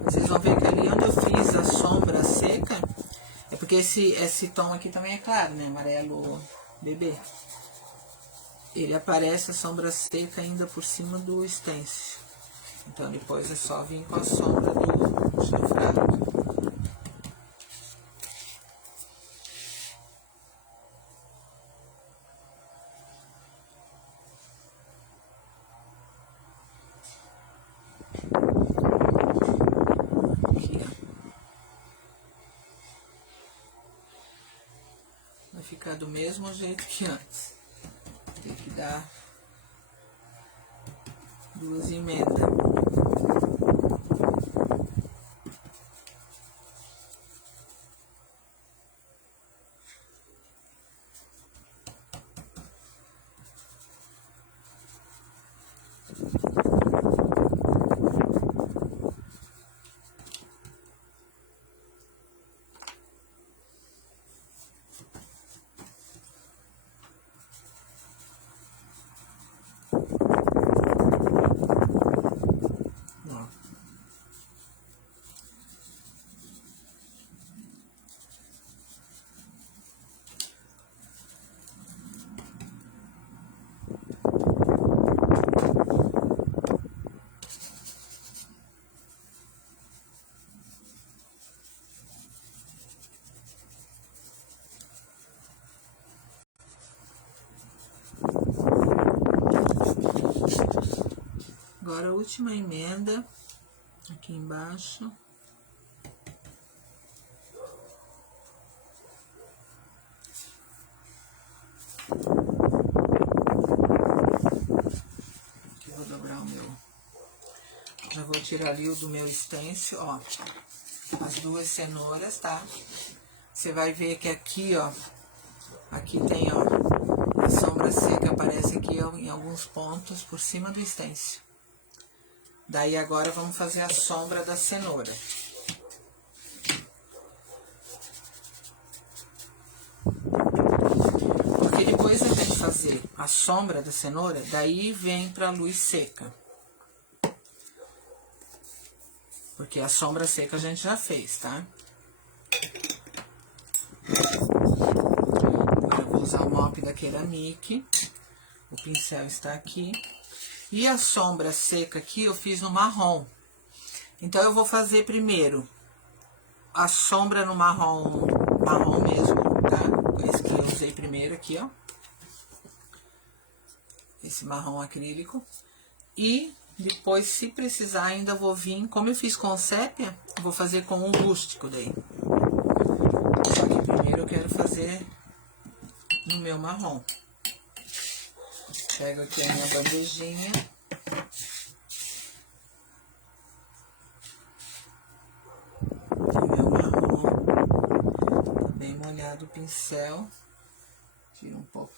Vocês vão ver que ali onde eu fiz a sombra seca, é porque esse tom aqui também é claro, né? Amarelo bebê. Ele aparece a sombra seca ainda por cima do stencil. Então depois é só vir com a sombra do chanfrado. Vai ficar do mesmo jeito que antes. Tem que dar 2 emendas. Agora a última emenda aqui embaixo. Aqui eu vou dobrar o meu. Já vou tirar ali o do meu stencil, ó. As 2 cenouras, tá? Você vai ver que aqui, ó. Aqui tem, ó. A sombra seca aparece aqui ó, em alguns pontos por cima do stencil. Daí agora vamos fazer a sombra da cenoura. Porque depois a gente fazer a sombra da cenoura, daí vem pra luz seca. Porque a sombra seca a gente já fez, tá? Agora eu vou usar o mop da Keramic. O pincel está aqui. E a sombra seca aqui eu fiz no marrom. Então eu vou fazer primeiro a sombra no marrom mesmo, tá? Esse que eu usei primeiro aqui, ó. Esse marrom acrílico. E depois, se precisar, ainda vou vir, como eu fiz com sépia, vou fazer com um rústico daí. Só que primeiro eu quero fazer no meu marrom. Pego aqui a minha bandejinha. O meu marrom. Tá bem molhado o pincel. Tiro um pouco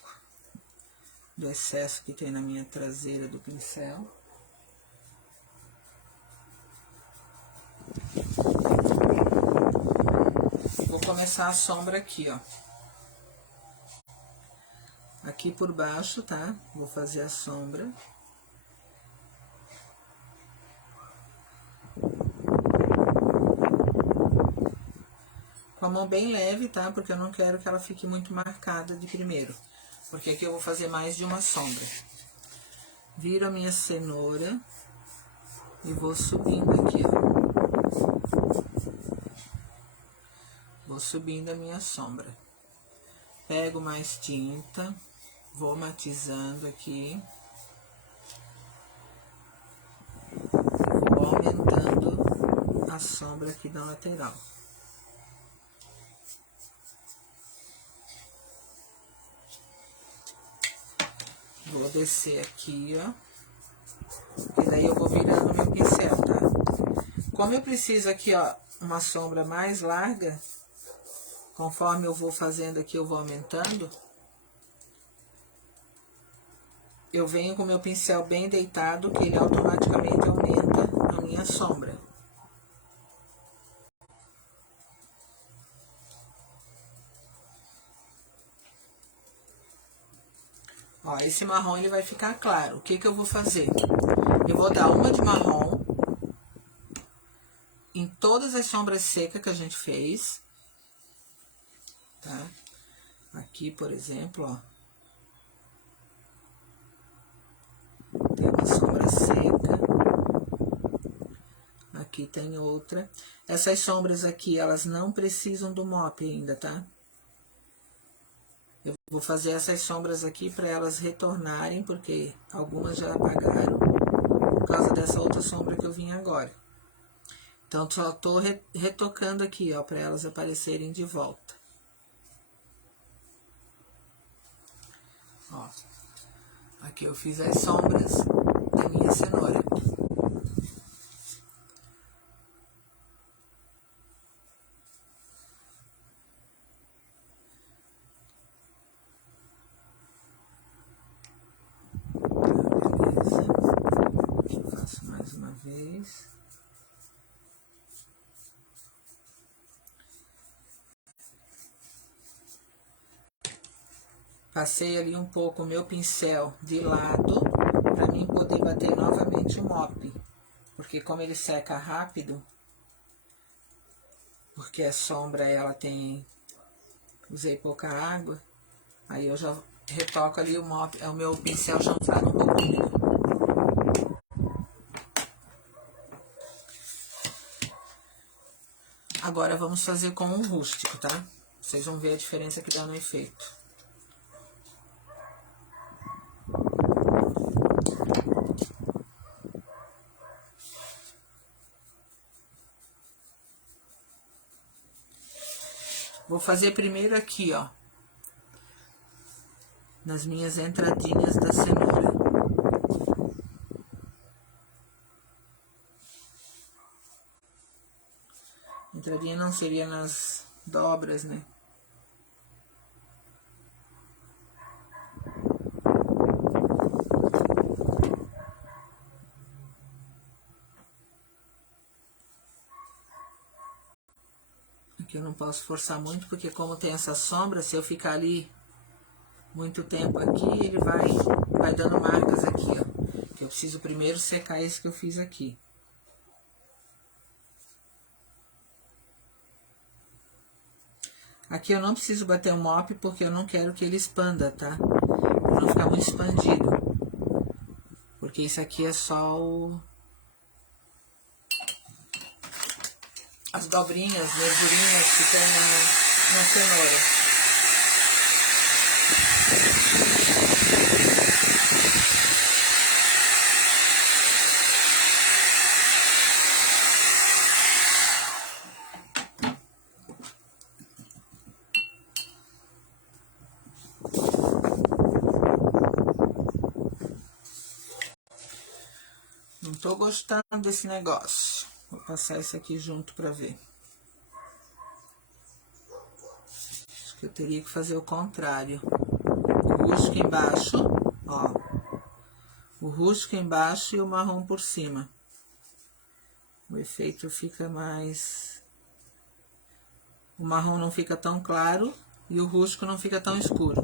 do excesso que tem na minha traseira do pincel. E vou começar a sombra aqui, ó. Aqui por baixo, tá? Vou fazer a sombra. Com a a mão bem leve, tá? Porque eu não quero que ela fique muito marcada de primeiro. Porque aqui eu vou fazer mais de uma sombra. Viro a minha cenoura e vou subindo aqui, ó. Vou subindo a minha sombra. Pego mais tinta, vou matizando aqui. Vou aumentando a sombra aqui da lateral. Vou descer aqui, ó. E daí eu vou virando meu pincel, tá? Como eu preciso aqui, ó, uma sombra mais larga, conforme eu vou fazendo aqui, eu vou aumentando. Eu venho com o meu pincel bem deitado, que ele automaticamente aumenta a minha sombra. Ó, esse marrom ele vai ficar claro. O que que eu vou fazer? Eu vou dar uma de marrom em todas as sombras secas que a gente fez, tá? Aqui, por exemplo, ó. Tem uma sombra seca. Aqui tem outra. Essas sombras aqui, elas não precisam do mop ainda, tá? Eu vou fazer essas sombras aqui para elas retornarem, porque algumas já apagaram por causa dessa outra sombra que eu vim agora. Então, só tô retocando aqui, ó, para elas aparecerem de volta. Ó, aqui eu fiz as sombras da minha cenoura. Mais uma vez. Passei ali um pouco o meu pincel de lado para mim poder bater novamente o mop. Porque como ele seca rápido, porque a sombra ela tem... Usei pouca água, aí eu já retoco ali o mop, o meu pincel já tá um pouco úmido. Agora vamos fazer com um rústico, tá? Vocês vão ver a diferença que dá no efeito. Vou fazer primeiro aqui, ó. Nas minhas entradinhas da cenoura. Entradinha não seria nas dobras, né? Aqui eu não posso forçar muito, porque como tem essa sombra, se eu ficar ali muito tempo aqui, ele vai dando marcas aqui, ó. Que eu preciso primeiro secar esse que eu fiz aqui. Aqui eu não preciso bater o mop, porque eu não quero que ele expanda, tá? Pra não ficar muito expandido. Porque isso aqui é só as dobrinhas, verdurinhas que tem na cenoura. Não tô gostando desse negócio. Vou passar isso aqui junto pra ver. Acho que eu teria que fazer o contrário. O rústico embaixo, ó. O rústico embaixo e o marrom por cima. O efeito fica mais... O marrom não fica tão claro e o rústico não fica tão escuro.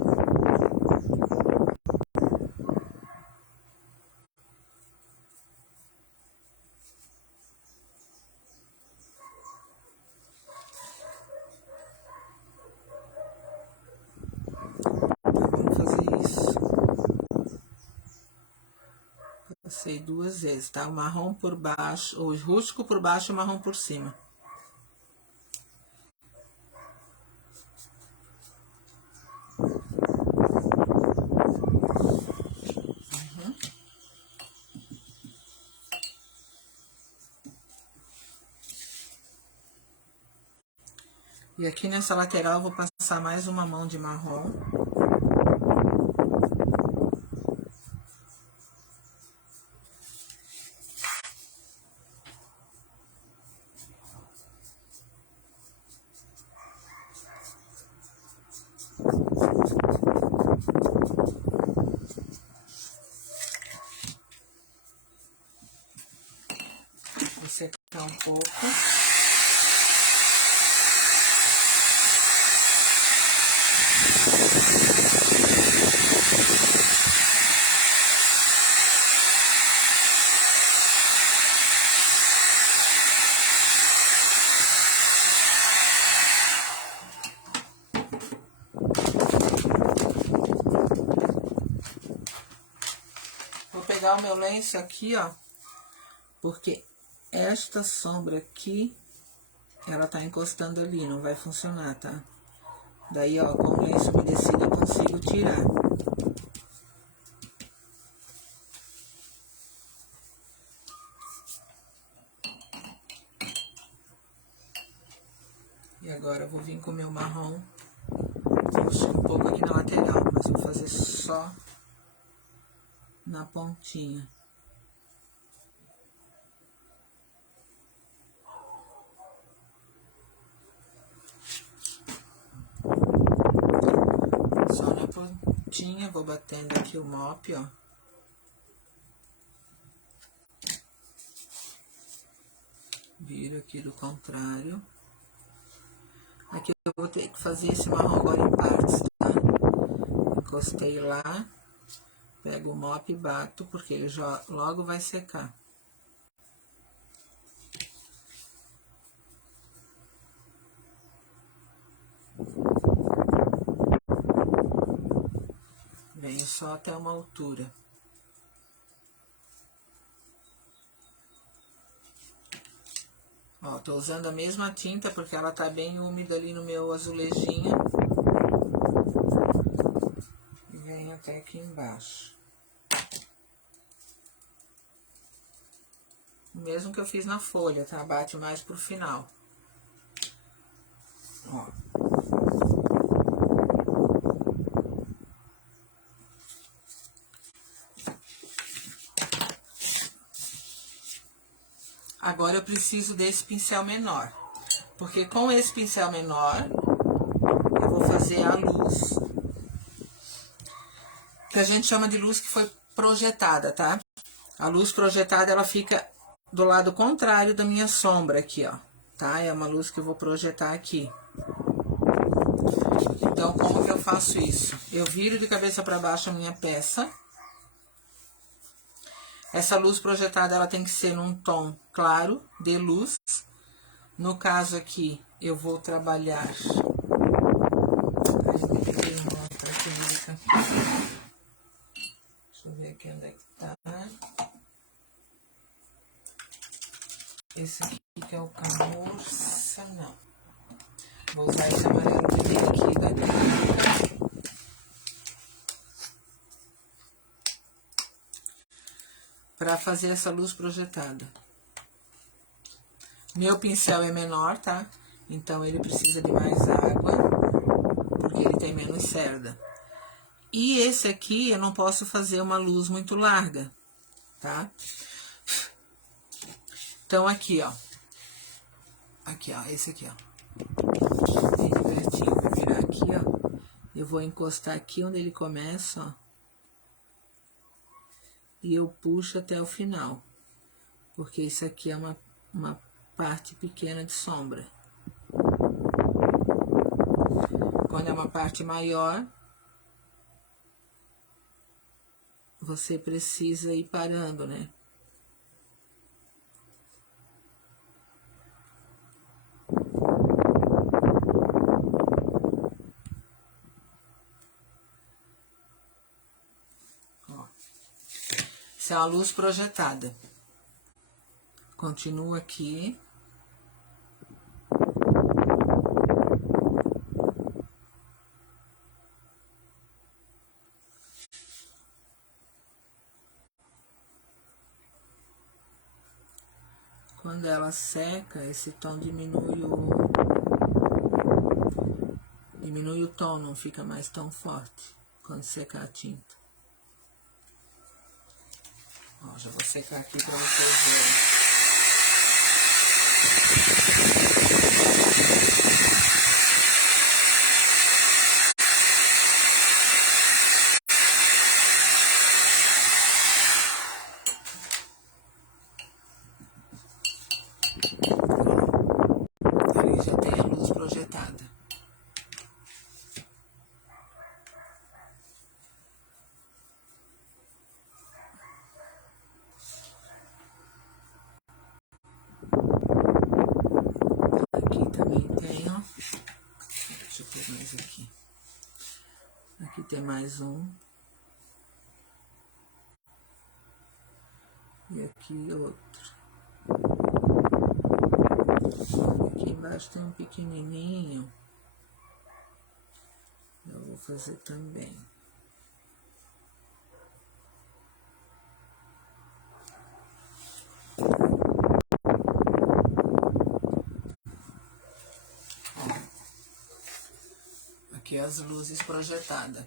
passei 2 vezes, tá? O marrom por baixo, o rústico por baixo e o marrom por cima. E aqui nessa lateral eu vou passar mais uma mão de marrom. Vou secar um pouco. Vou pegar o meu lenço aqui, ó, porque esta sombra aqui, ela tá encostando ali, não vai funcionar, tá? Daí, ó, com o lenço umedecido eu consigo tirar. E agora eu vou vir com o meu marrom, puxar um pouco aqui na lateral, mas vou fazer só na pontinha. Só na pontinha, vou batendo aqui o mop, ó. Viro aqui do contrário. Aqui eu vou ter que fazer esse marrom agora em partes, tá? Encostei lá, pego o mop e bato, porque ele já logo vai secar. Venho só até uma altura. Ó, tô usando a mesma tinta porque ela tá bem úmida ali no meu azulejinho. E venho até aqui embaixo. O mesmo que eu fiz na folha, tá? Bate mais pro final. Ó. Agora eu preciso desse pincel menor, porque com esse pincel menor eu vou fazer a luz, que a gente chama de luz que foi projetada, tá? A luz projetada, ela fica do lado contrário da minha sombra aqui, ó, tá? É uma luz que eu vou projetar aqui. Então, como que eu faço isso? Eu viro de cabeça para baixo a minha peça. Essa luz projetada, ela tem que ser num tom claro de luz. No caso aqui, eu vou trabalhar... Deixa eu ver aqui onde é que tá. Esse aqui que é o camurça, não. Vou usar esse amarelo que tem aqui da clínica. Para fazer essa luz projetada. Meu pincel é menor, tá? Então ele precisa de mais água, porque ele tem menos cerda. E esse aqui eu não posso fazer uma luz muito larga, tá? Então aqui, ó. Aqui, ó, esse aqui, ó. Bem pertinho, vou virar aqui, ó. Eu vou encostar aqui onde ele começa, ó. E eu puxo até o final, porque isso aqui é uma parte pequena de sombra. Quando é uma parte maior, você precisa ir parando, né? Isso é uma luz projetada. Continua aqui. Quando ela seca, esse tom diminui o tom, não fica mais tão forte quando secar a tinta. Ó, já vou secar aqui para vocês verem. Ali já tem a luz projetada. Aqui também tem, ó. Deixa eu pôr mais aqui. Aqui tem mais um. E aqui outro. Aqui embaixo tem um pequenininho. Eu vou fazer também. Ó, aqui as luzes projetadas.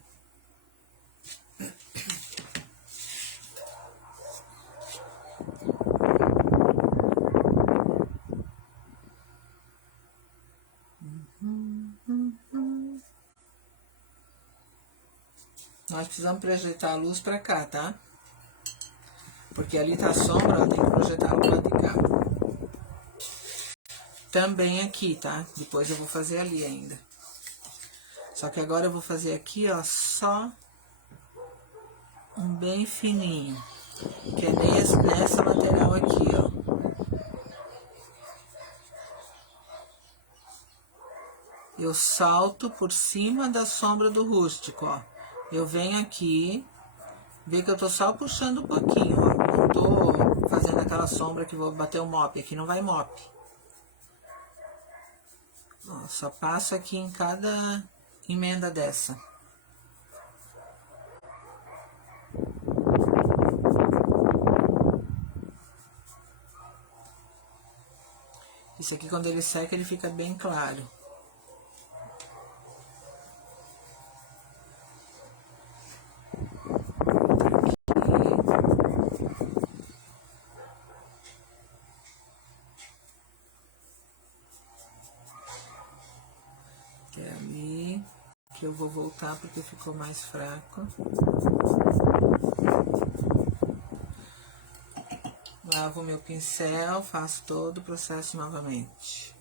Nós precisamos projetar a luz para cá, tá? Porque ali tá a sombra, ela tem que projetar pro lado de cá. Também aqui, tá? Depois eu vou fazer ali ainda. Só que agora eu vou fazer aqui, ó, só um bem fininho. Que é nessa lateral aqui, ó. Eu salto por cima da sombra do rústico, ó. Eu venho aqui, vê que eu tô só puxando um pouquinho, ó. Não tô fazendo aquela sombra que vou bater o mop. Aqui não vai mop. Ó, só passo aqui em cada emenda dessa. Isso aqui, quando ele seca, ele fica bem claro. Até ali, que eu vou voltar porque ficou mais fraco. Lavo meu pincel, faço todo o processo novamente.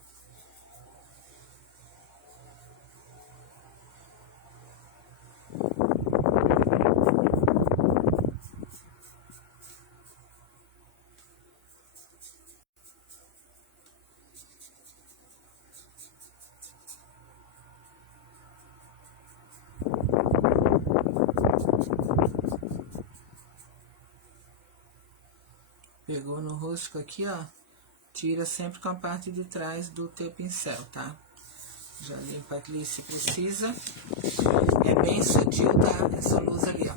Pegou no rústico aqui, ó. Tira sempre com a parte de trás do teu pincel, tá? Já limpa ali se precisa. É bem sutil, tá? Essa luz ali, ó.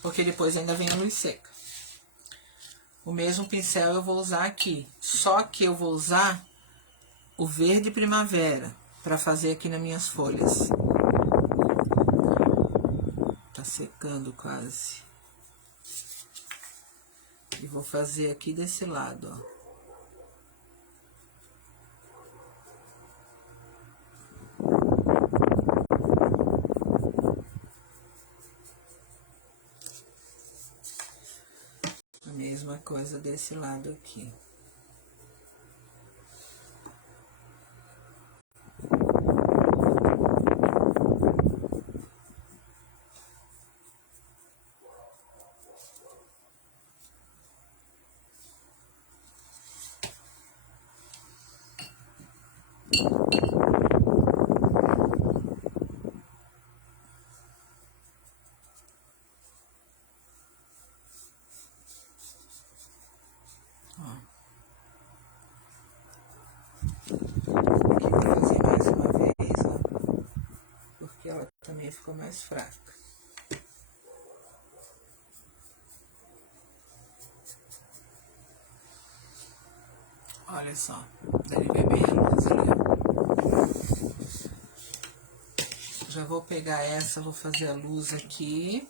Porque depois ainda vem a luz seca. O mesmo pincel eu vou usar aqui. Só que eu vou usar o verde primavera para fazer aqui nas minhas folhas. Tá secando quase. E vou fazer aqui desse lado, ó. A mesma coisa desse lado aqui. ficou mais fraca. Olha só, deve ver bem a luz ali. Já vou pegar essa, vou fazer a luz aqui.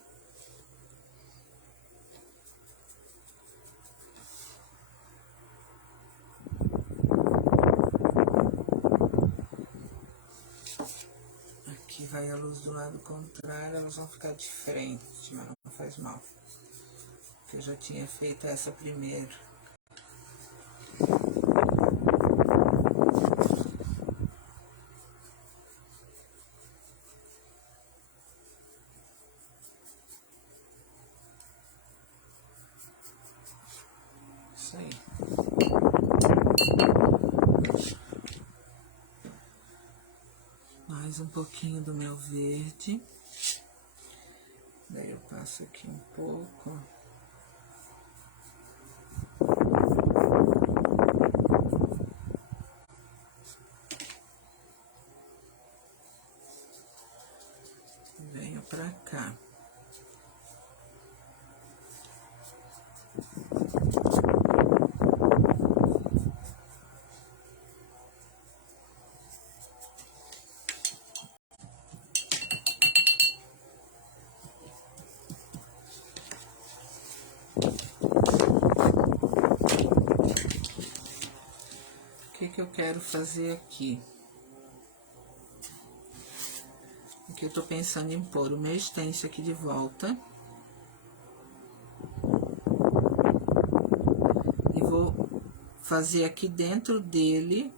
Aqui vai a luz do lado contrário, elas vão ficar de frente, mas não faz mal. Porque eu já tinha feito essa primeiro. Isso aí. Mais um pouquinho do meu verde. Daí eu passo aqui um pouco. Venho pra cá. O que eu quero fazer aqui? Aqui eu tô pensando em pôr o meu stencil aqui de volta. E vou fazer aqui dentro dele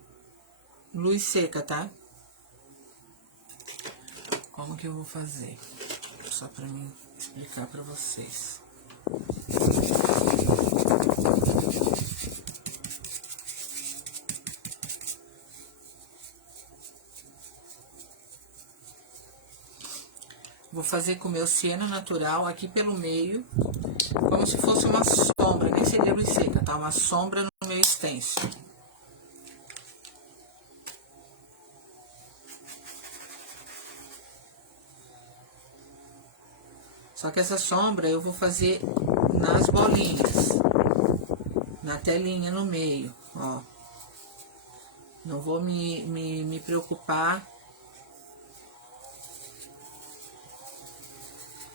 luz seca, tá? Como que eu vou fazer? Só pra mim explicar pra vocês. Vou fazer com o meu siena natural aqui pelo meio, como se fosse uma sombra, nem seria luz seca, tá? Uma sombra no meu stencil. Só que essa sombra eu vou fazer nas bolinhas, na telinha no meio, ó. Não vou me preocupar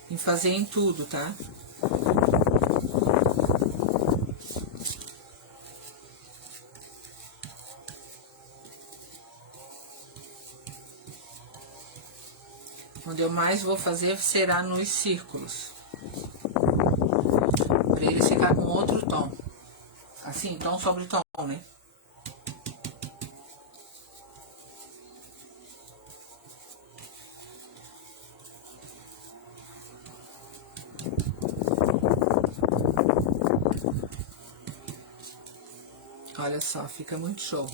em fazer em tudo, tá? Onde eu mais vou fazer será nos círculos. Para ele ficar com outro tom. Assim, tom sobre tom, né? Olha só, fica muito show.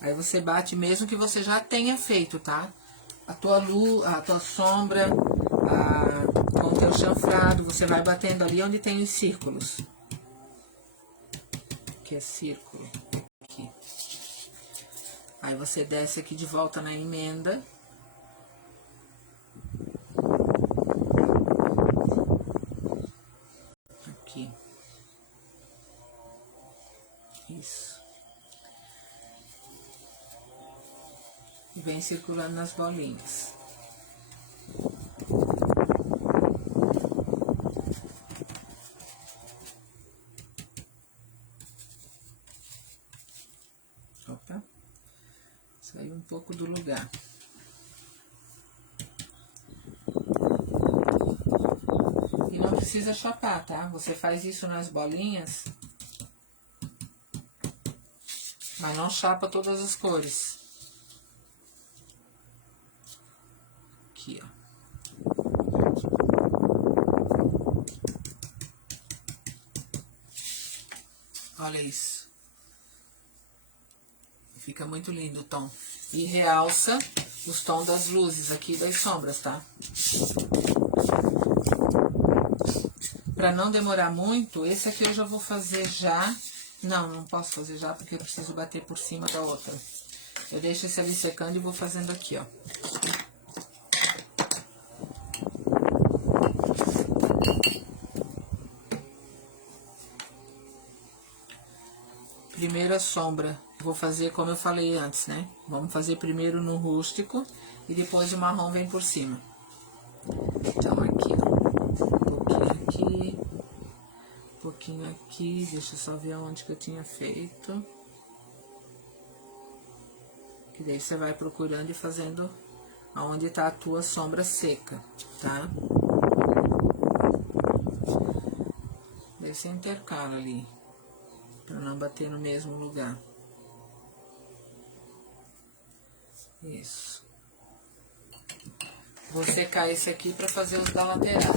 Aí você bate mesmo que você já tenha feito, tá? A tua luz, a tua sombra, com o teu chanfrado, você vai batendo ali onde tem os círculos. Que é círculo, aqui. Aí você desce aqui de volta na emenda. Aqui. Isso. E vem circulando nas bolinhas. Opa. Saiu um pouco do lugar. E não precisa chapar, tá? Você faz isso nas bolinhas, mas não chapa todas as cores. Aqui, ó. Olha isso. Fica muito lindo o tom. E realça os tons das luzes aqui das sombras, tá? Pra não demorar muito, esse aqui eu já vou fazer já. Não posso fazer já porque eu preciso bater por cima da outra. Eu deixo esse ali secando e vou fazendo aqui, ó. Primeira sombra, vou fazer como eu falei antes, né? Vamos fazer primeiro no rústico e depois o marrom vem por cima. Então aqui, ó, um pouquinho aqui, deixa eu só ver onde que eu tinha feito. Que daí você vai procurando e fazendo aonde tá a tua sombra seca, tá? Daí você intercala ali, pra não bater no mesmo lugar. Isso. Vou secar esse aqui pra fazer os da lateral.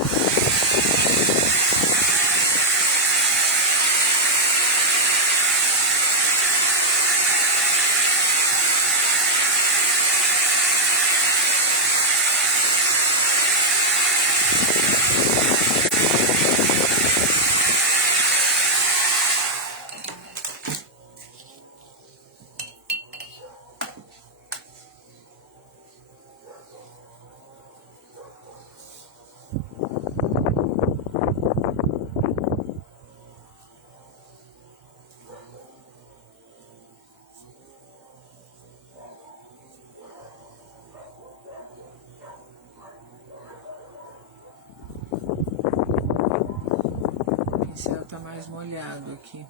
O pincel tá mais molhado aqui.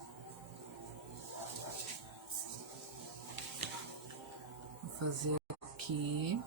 Vou fazer aqui.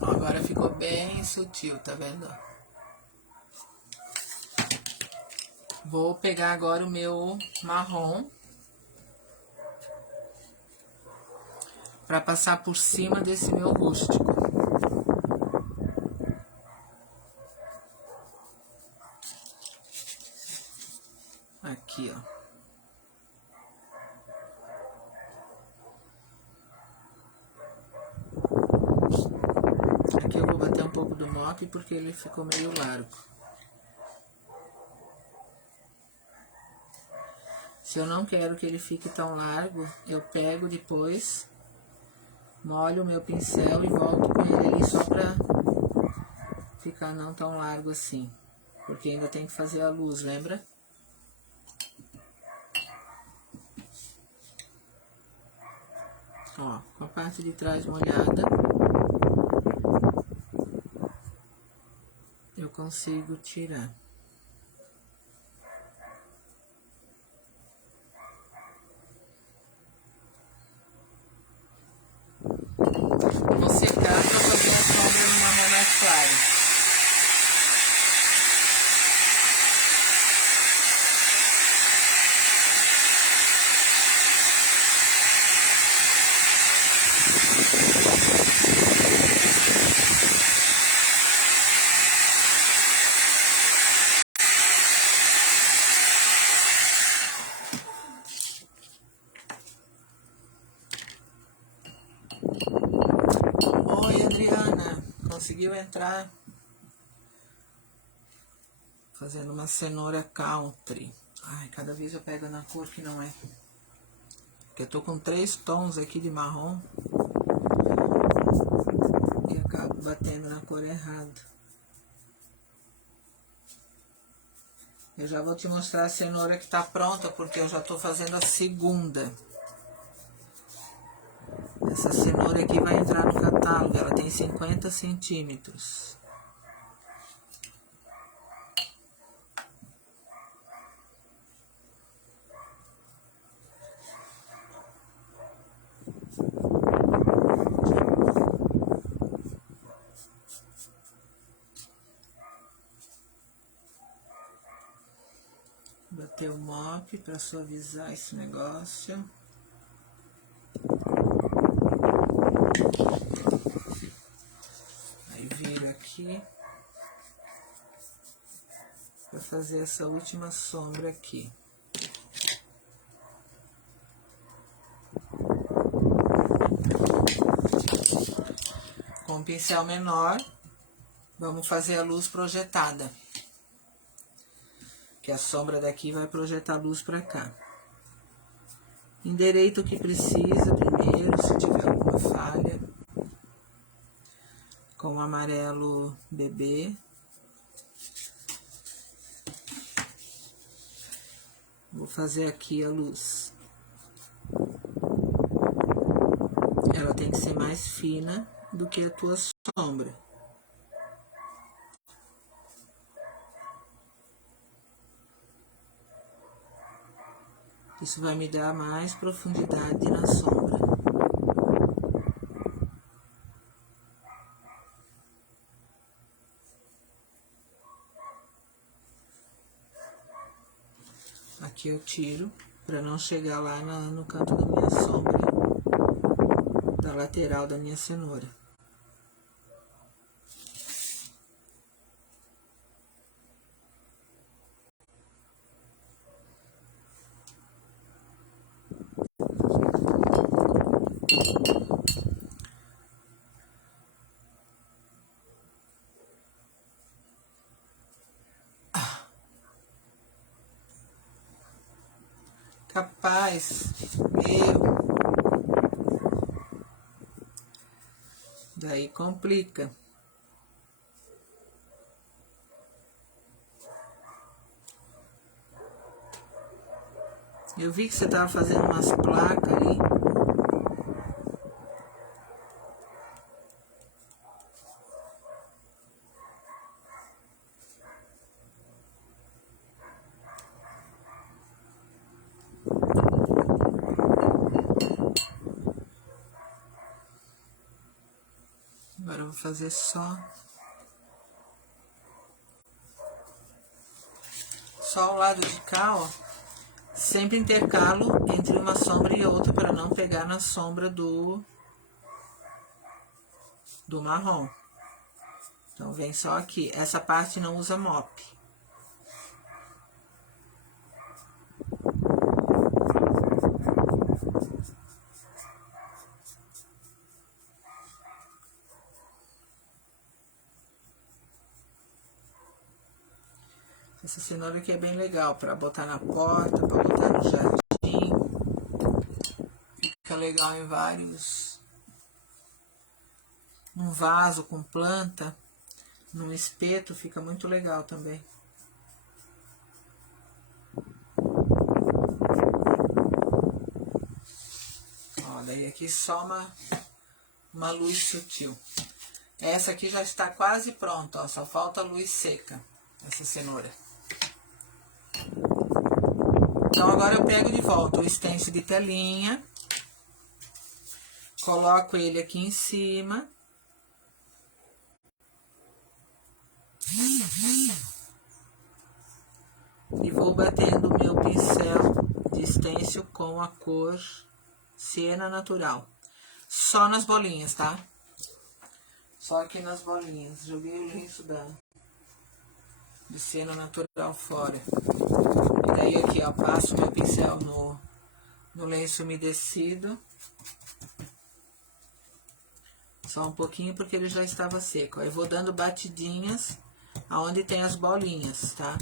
Agora ficou bem sutil, tá vendo? Vou pegar agora o meu marrom para passar por cima desse meu rústico. Aqui, ó. Aqui eu vou bater um pouco do mop porque ele ficou meio largo. Se eu não quero que ele fique tão largo, eu pego depois, molho o meu pincel e volto com ele ali só pra ficar não tão largo assim. Porque ainda tem que fazer a luz, lembra? Ó, com a parte de trás molhada, eu consigo tirar. Vou secar para fazer a sombra no marrom mais claro. Oi, Adriana, conseguiu entrar? Fazendo uma cenoura country. Ai, cada vez eu pego na cor que não é. Porque eu tô com 3 tons aqui de marrom. E acabo batendo na cor errada. Eu já vou te mostrar a cenoura que tá pronta, porque eu já tô fazendo a segunda. Essa cenoura aqui vai entrar no catálogo, ela tem 50 centímetros. o mop para suavizar esse negócio. Aí viro aqui para fazer essa última sombra aqui. Com um pincel menor, vamos fazer a luz projetada. Que a sombra daqui vai projetar a luz para cá. Endereita o que precisa primeiro, se tiver alguma falha. Com o amarelo bebê. Vou fazer aqui a luz. Ela tem que ser mais fina do que a tua sombra. Isso vai me dar mais profundidade na sombra. Aqui eu tiro, para não chegar lá no canto da minha sombra, da lateral da minha cenoura. Capaz, daí complica. Eu vi que você tava fazendo umas placas ali. Agora eu vou fazer só o lado de cá, ó. Sempre intercalo entre uma sombra e outra para não pegar na sombra do marrom. Então vem só aqui. Essa parte não usa mop. Essa cenoura aqui é bem legal para botar na porta, para botar no jardim. Fica legal em vários... num vaso com planta, num espeto, fica muito legal também. Ó, daí aqui só uma luz sutil. Essa aqui já está quase pronta, ó, só falta a luz seca, essa cenoura. Então agora eu pego de volta o stencil de telinha, coloco ele aqui em cima. E vou batendo o meu pincel de stencil com a cor siena natural. Só nas bolinhas, tá? Só aqui nas bolinhas. Joguei o lenço de siena natural fora. E daí aqui, ó, passo meu pincel no lenço umedecido. Só um pouquinho porque ele já estava seco. Aí vou dando batidinhas aonde tem as bolinhas, tá?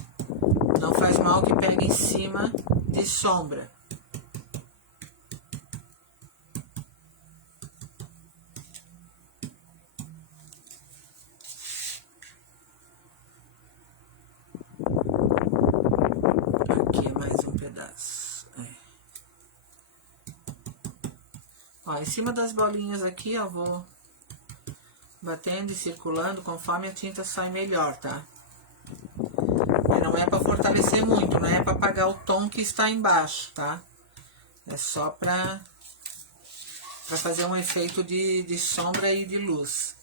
Não faz mal que pegue em cima de sombra. Aqui é mais um pedaço. Ó, em cima das bolinhas aqui, ó, vou batendo e circulando conforme a tinta sai melhor, tá? Mas não é para fortalecer muito, não é para apagar o tom que está embaixo, tá? É só para fazer um efeito de sombra e de luz.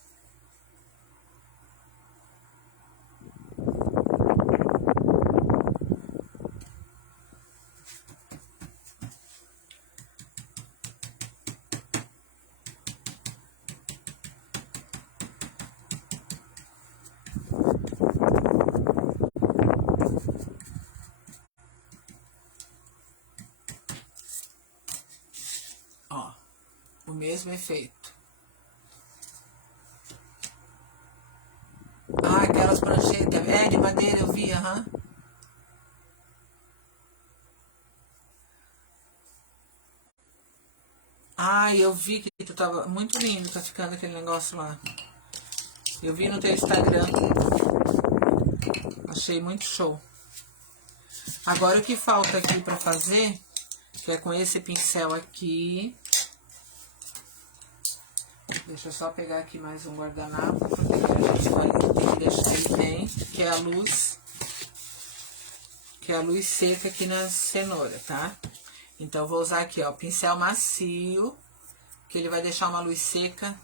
Ó, o mesmo efeito. Ah, aquelas pranchetas, de madeira eu vi, aham. Ah, eu vi que tu tava muito lindo, tá ficando aquele negócio lá. Eu vi no teu Instagram. Achei muito show. Agora o que falta aqui pra fazer, que é com esse pincel aqui. Deixa eu só pegar aqui mais um guardanapo, porque a gente vai ter que deixar ele bem, que é a luz seca aqui na cenoura, tá? Então eu vou usar aqui, ó, pincel macio, que ele vai deixar uma luz seca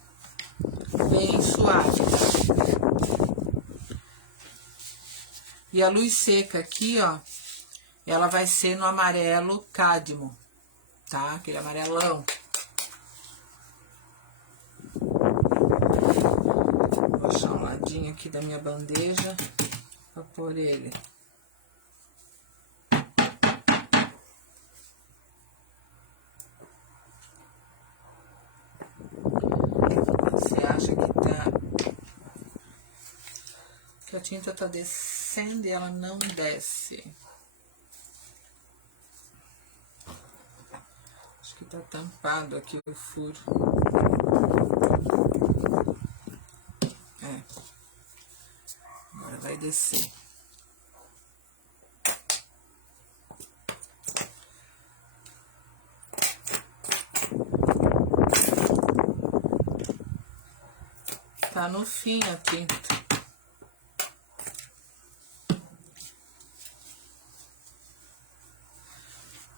bem suave, tá? E a luz seca aqui, ó, ela vai ser no amarelo cádmio, tá? Aquele amarelão. Vou achar um ladinho aqui da minha bandeja pra pôr ele. Você acha que a tinta tá descendo e ela não desce? Acho que tá tampado aqui o furo. Agora vai descer. Tá no fim a tinta.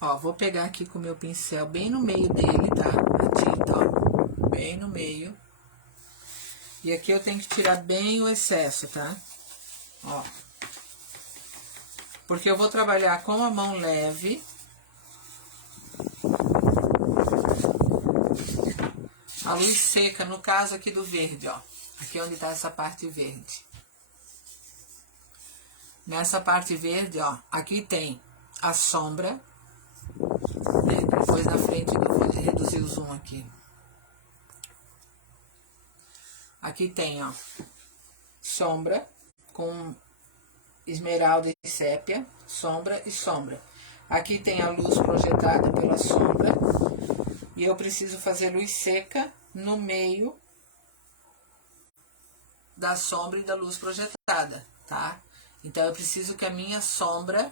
Ó, vou pegar aqui com o meu pincel bem no meio dele, tá? A tinta, ó, bem no meio. E aqui eu tenho que tirar bem o excesso, tá? Ó. Porque eu vou trabalhar com a mão leve. A luz seca, no caso aqui do verde, ó. Aqui onde tá essa parte verde. Nessa parte verde, ó, aqui tem a sombra, né? Depois na frente eu vou reduzir o zoom aqui. Aqui tem, ó, sombra com esmeralda e sépia, sombra e sombra. Aqui tem a luz projetada pela sombra. E eu preciso fazer luz seca no meio da sombra e da luz projetada, tá? Então eu preciso que a minha sombra,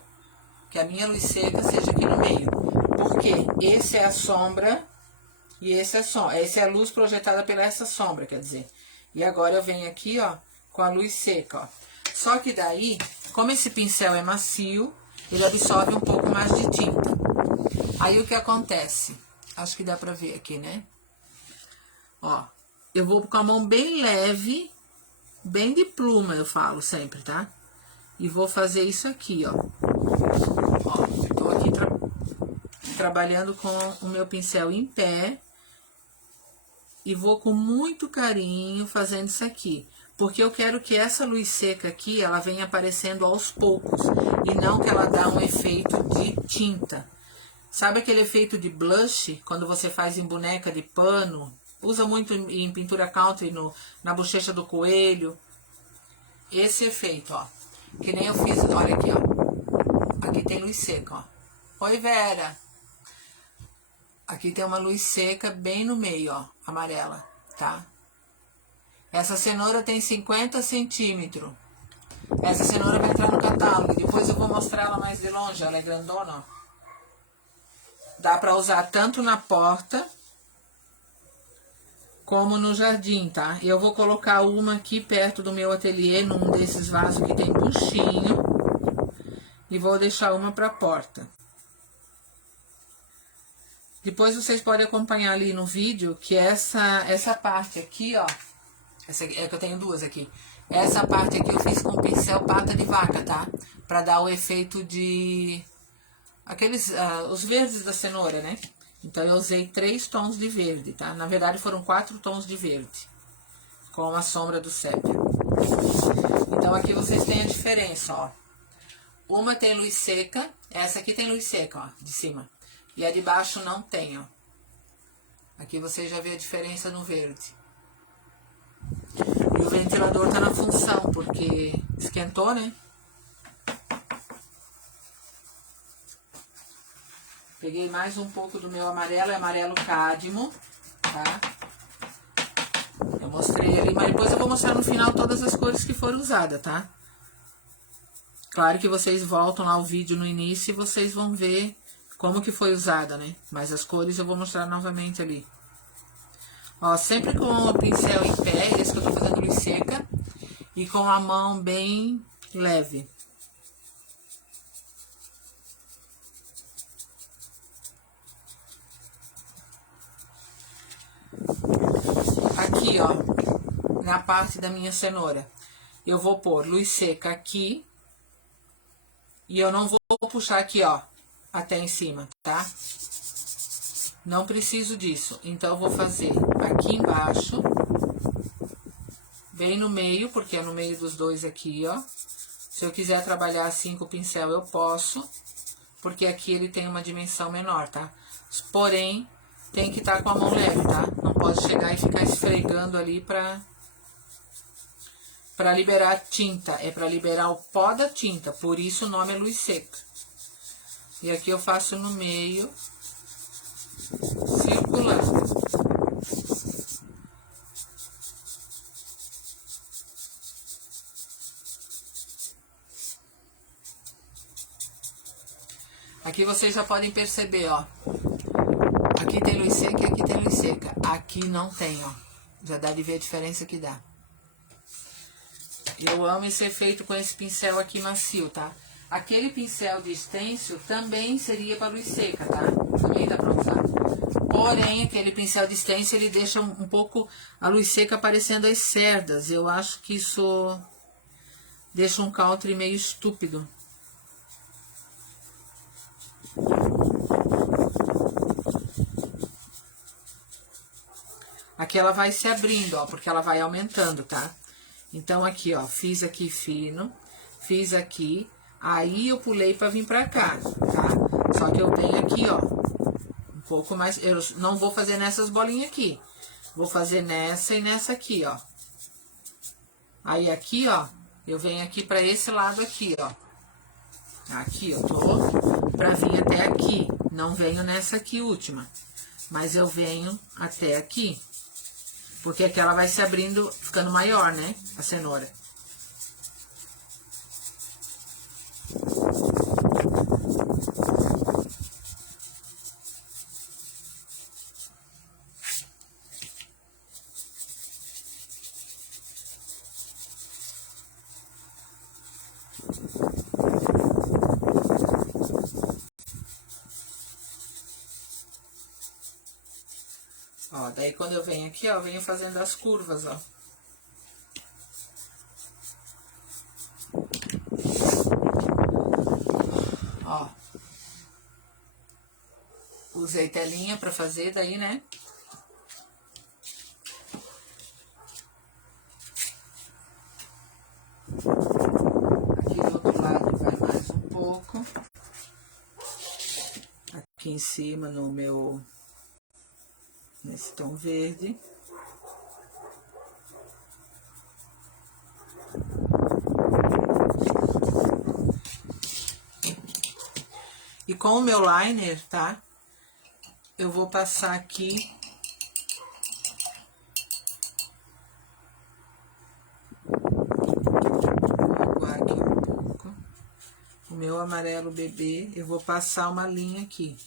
que a minha luz seca seja aqui no meio. Porque esse é a sombra e esse é a luz projetada pela essa sombra, quer dizer. E agora eu venho aqui, ó, com a luz seca, ó. Só que daí, como esse pincel é macio, ele absorve um pouco mais de tinta. Aí o que acontece? Acho que dá pra ver aqui, né? Ó, eu vou com a mão bem leve, bem de pluma, eu falo sempre, tá? E vou fazer isso aqui, ó. Ó, tô aqui trabalhando com o meu pincel em pé. E vou com muito carinho fazendo isso aqui. Porque eu quero que essa luz seca aqui, ela venha aparecendo aos poucos. E não que ela dá um efeito de tinta. Sabe aquele efeito de blush, quando você faz em boneca de pano? Usa muito em pintura country, na bochecha do coelho. Esse efeito, ó. Que nem eu fiz, olha aqui, ó. Aqui tem luz seca, ó. Oi, Vera. Aqui tem uma luz seca bem no meio, ó, amarela, tá? Essa cenoura tem 50 centímetros. Essa cenoura vai entrar no catálogo. Depois eu vou mostrar ela mais de longe, ela é grandona, ó. Dá pra usar tanto na porta como no jardim, tá? Eu vou colocar uma aqui perto do meu ateliê, num desses vasos que tem buchinho. E vou deixar uma pra porta. Depois vocês podem acompanhar ali no vídeo que essa parte aqui, ó. Essa aqui, é que eu tenho duas aqui. Essa parte aqui eu fiz com pincel pata de vaca, tá? Pra dar o efeito de... os verdes da cenoura, né? Então eu usei 3 tons de verde, tá? Na verdade foram 4 tons de verde. Com a sombra do sépia. Então aqui vocês têm a diferença, ó. Uma tem luz seca, essa aqui tem luz seca, ó, de cima. E a de baixo não tem, ó. Aqui você já vê a diferença no verde. E o ventilador tá na função, porque esquentou, né? Peguei mais um pouco do meu amarelo, é amarelo cádmio, tá? Eu mostrei ali, mas depois eu vou mostrar no final todas as cores que foram usadas, tá? Claro que vocês voltam lá o vídeo no início e vocês vão ver como que foi usada, né? Mas as cores eu vou mostrar novamente ali. Ó, sempre com o pincel em pé, esse que eu tô fazendo luz seca, e com a mão bem leve. Aqui, ó, na parte da minha cenoura, eu vou pôr luz seca aqui, e eu não vou puxar aqui, ó, até em cima, tá? Não preciso disso, então eu vou fazer aqui embaixo, bem no meio, porque é no meio dos dois aqui, ó. Se eu quiser trabalhar assim com o pincel, eu posso, porque aqui ele tem uma dimensão menor, tá? Porém, tem que estar com a mão leve, tá? Não pode chegar e ficar esfregando ali pra liberar tinta. É pra liberar o pó da tinta, por isso o nome é luz seca. E aqui eu faço no meio, circular. Aqui vocês já podem perceber, ó. Aqui tem luz seca e aqui tem luz seca. Aqui não tem, ó. Já dá de ver a diferença que dá. Eu amo esse efeito com esse pincel aqui macio, tá? Aquele pincel de stencil também seria para luz seca, tá? Também dá pra usar. Porém, aquele pincel de stencil, ele deixa um pouco a luz seca aparecendo as cerdas. Eu acho que isso deixa um country meio estúpido. Aqui ela vai se abrindo, ó, porque ela vai aumentando, tá? Então, aqui, ó, fiz aqui fino, fiz aqui, aí eu pulei pra vir pra cá, tá? Só que eu venho aqui, ó, um pouco mais, eu não vou fazer nessas bolinhas aqui, vou fazer nessa e nessa aqui, ó. Aí aqui, ó, eu venho aqui pra esse lado aqui, ó. Aqui eu tô pra vir até aqui, não venho nessa aqui última, mas eu venho até aqui. Porque aqui ela vai se abrindo, ficando maior, né? A cenoura. Ó, daí quando eu venho aqui, ó, eu venho fazendo as curvas, ó. Ó. Usei telinha pra fazer daí, né? Aqui do outro lado vai mais um pouco. Aqui em cima no meu... nesse tom verde. E com o meu liner, tá? Eu vou passar aqui... aguar aqui um pouco. O meu amarelo bebê, eu vou passar uma linha aqui.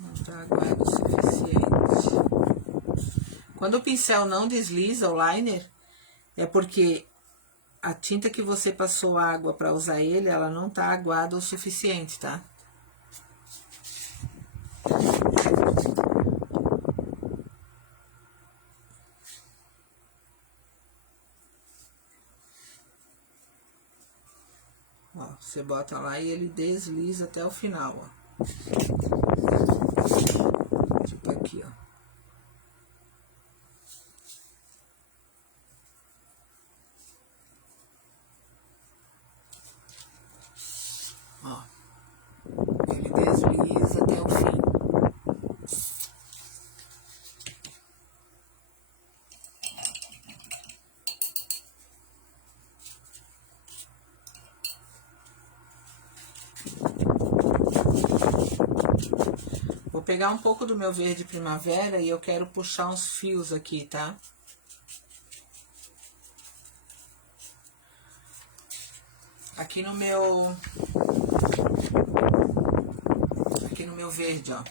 Não tá aguado o suficiente. Quando o pincel não desliza o liner, é porque a tinta que você passou água para usar ele, ela não tá aguada o suficiente, tá? Ó, você bota lá e ele desliza até o final, ó. Tipo aqui, ó. Ó, ele desliza até o fim. Vou pegar um pouco do meu verde primavera e eu quero puxar uns fios aqui, tá? Aqui no meu verde, ó.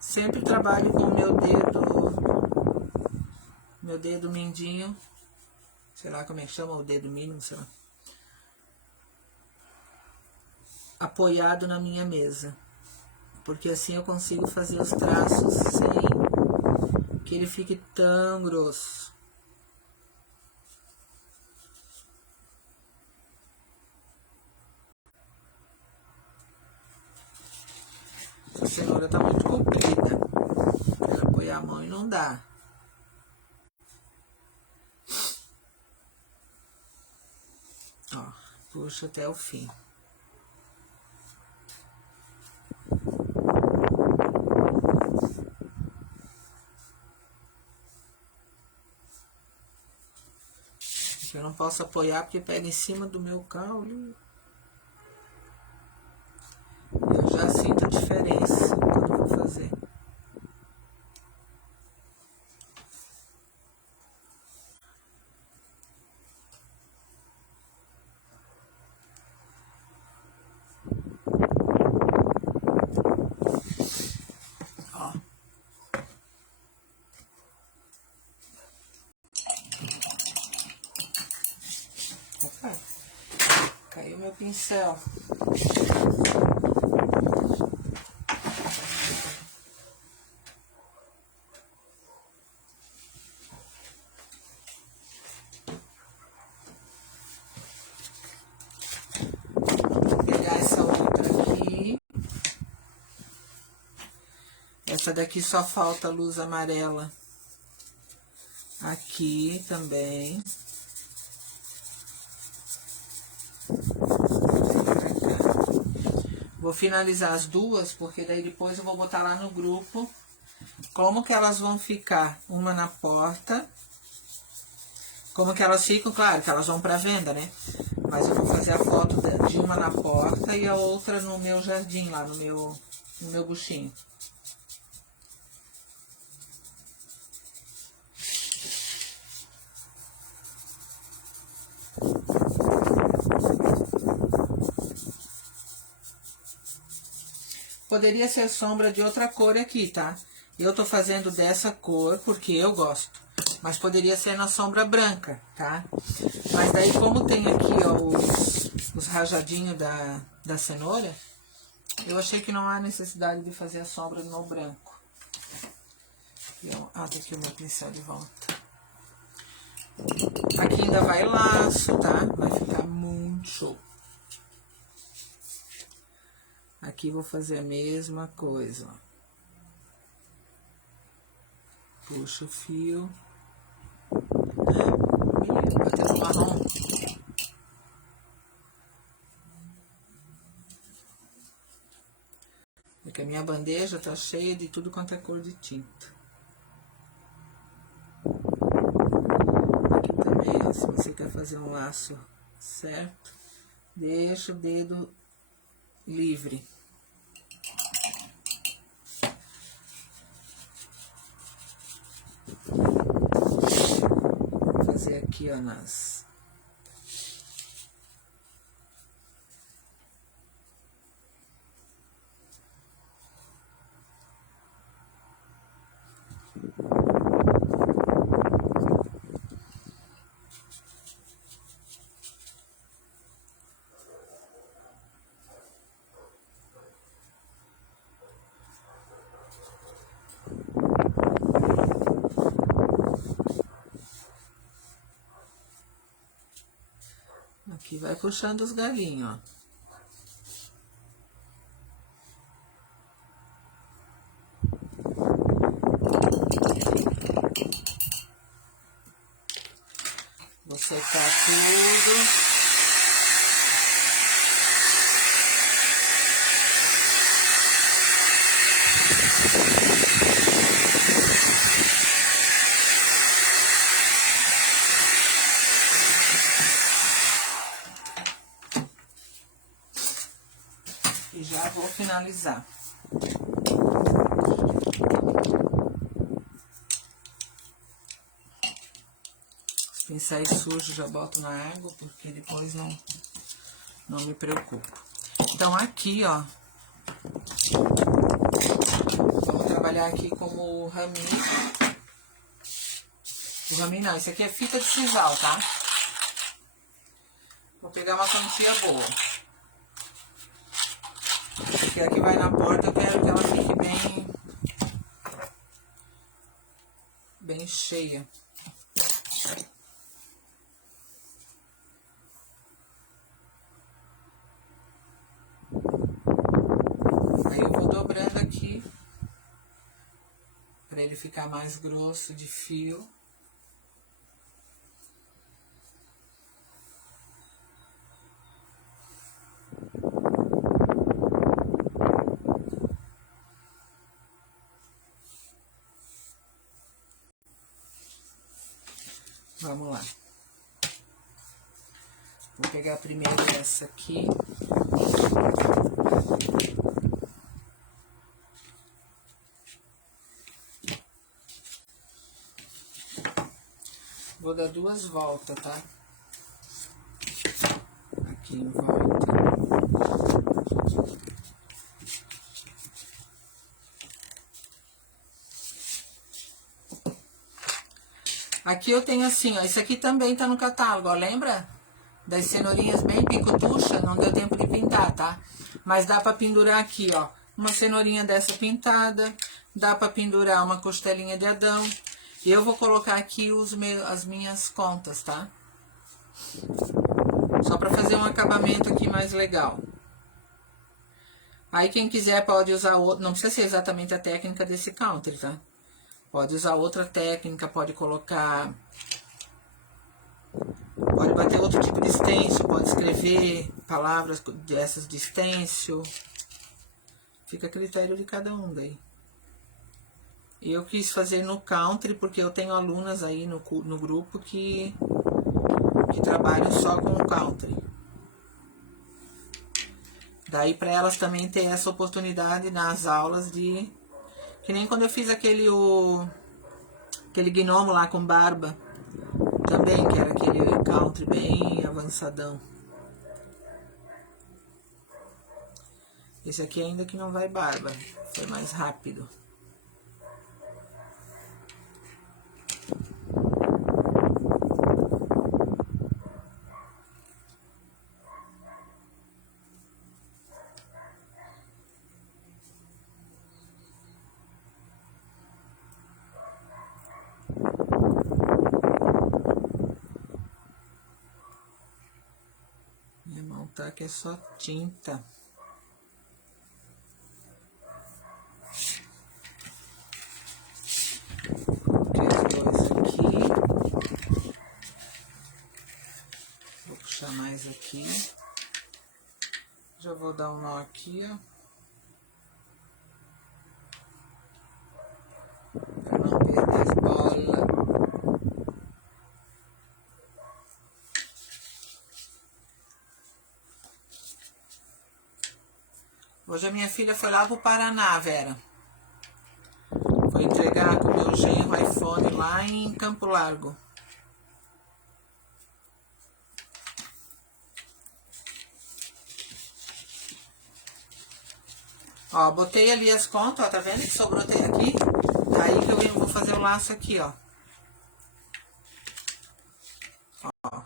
Sempre trabalho com o meu dedo mindinho, sei lá como é que chama, o dedo mínimo, sei lá, apoiado na minha mesa, porque assim eu consigo fazer os traços sem que ele fique tão grosso. A cenoura tá muito comprida, quero apoiar a mão e não dá. Ó, puxa até o fim. Eu não posso apoiar porque pega em cima do meu caule. Eu já sinto a diferença quando eu vou fazer. Ó. Opa, caiu meu pincel. Essa daqui só falta luz amarela aqui também. Vou finalizar as duas, porque daí depois eu vou botar lá no grupo como que elas vão ficar, uma na porta. Como que elas ficam, claro que elas vão para venda, né? Mas eu vou fazer a foto de uma na porta e a outra no meu jardim, lá no meu buchinho. Poderia ser sombra de outra cor aqui, tá? Eu tô fazendo dessa cor porque eu gosto. Mas poderia ser na sombra branca, tá? Mas daí como tem aqui, ó, os rajadinhos da cenoura, eu achei que não há necessidade de fazer a sombra no branco. Tá aqui o meu pincel de volta. Aqui ainda vai laço, tá? Vai ficar muito show. Aqui vou fazer a mesma coisa, ó. Puxa o fio. Até no marrom. Porque a minha bandeja tá cheia de tudo quanto é cor de tinta. Aqui também, ó, se você quer fazer um laço certo, deixa o dedo livre. Vou fazer aqui, ó, nas... Aqui vai puxando os galinhos, ó. Vou secar tudo. E já vou finalizar. Os pincéis sujos já boto na água, porque depois não me preocupo. Então aqui, ó, vamos trabalhar aqui com o raminho. O raminho não, isso aqui é fita de sisal, tá? Vou pegar uma quantia boa. Porque aqui vai na porta, eu quero que ela fique bem cheia. Aí eu vou dobrando aqui, para ele ficar mais grosso de fio. Vamos lá. Vou pegar primeiro essa aqui. Vou dar 2 voltas, tá? Aqui em volta. Aqui eu tenho assim, ó, isso aqui também tá no catálogo, ó, lembra? Das cenourinhas bem picotucha, não deu tempo de pintar, tá? Mas dá pra pendurar aqui, ó, uma cenourinha dessa pintada, dá pra pendurar uma costelinha de Adão. E eu vou colocar aqui as minhas contas, tá? Só pra fazer um acabamento aqui mais legal. Aí quem quiser pode usar outro, não precisa ser exatamente a técnica desse counter, tá? Pode usar outra técnica, pode colocar... Pode bater outro tipo de stencil, pode escrever palavras dessas de stencil. Fica a critério de cada um daí. Eu quis fazer no country porque eu tenho alunas aí no grupo que trabalham só com o country. Daí para elas também ter essa oportunidade nas aulas de... Que nem quando eu fiz aquele gnomo lá com barba. Também, que era aquele country bem avançadão. Esse aqui ainda que não vai barba. Foi mais rápido. Minha mão tá que é só tinta. Coloquei os 2 aqui. Vou puxar mais aqui. Já vou dar um nó aqui, ó. Pra não perder as bolas. Hoje a minha filha foi lá pro Paraná, Vera. Foi entregar com o meu genro iPhone lá em Campo Largo. Ó, botei ali as contas, ó, tá vendo que sobrou até aqui? Aí que eu vou fazer o laço aqui, ó. Ó.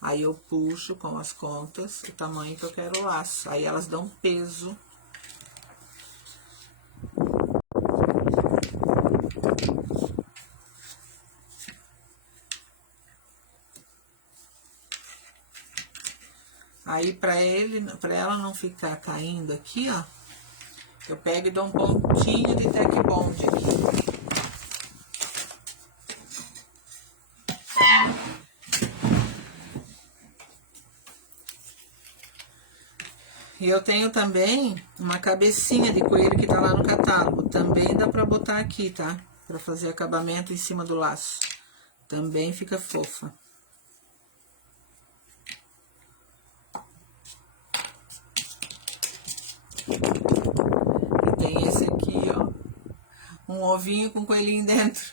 Aí eu puxo com as contas o tamanho que eu quero o laço. Aí elas dão peso. Aí, para ela não ficar caindo aqui, ó, eu pego e dou um pontinho de Tec Bond aqui. E eu tenho também uma cabecinha de coelho que tá lá no catálogo. Também dá pra botar aqui, tá? Pra fazer acabamento em cima do laço. Também fica fofa. E tem esse aqui, ó. Um ovinho com coelhinho dentro.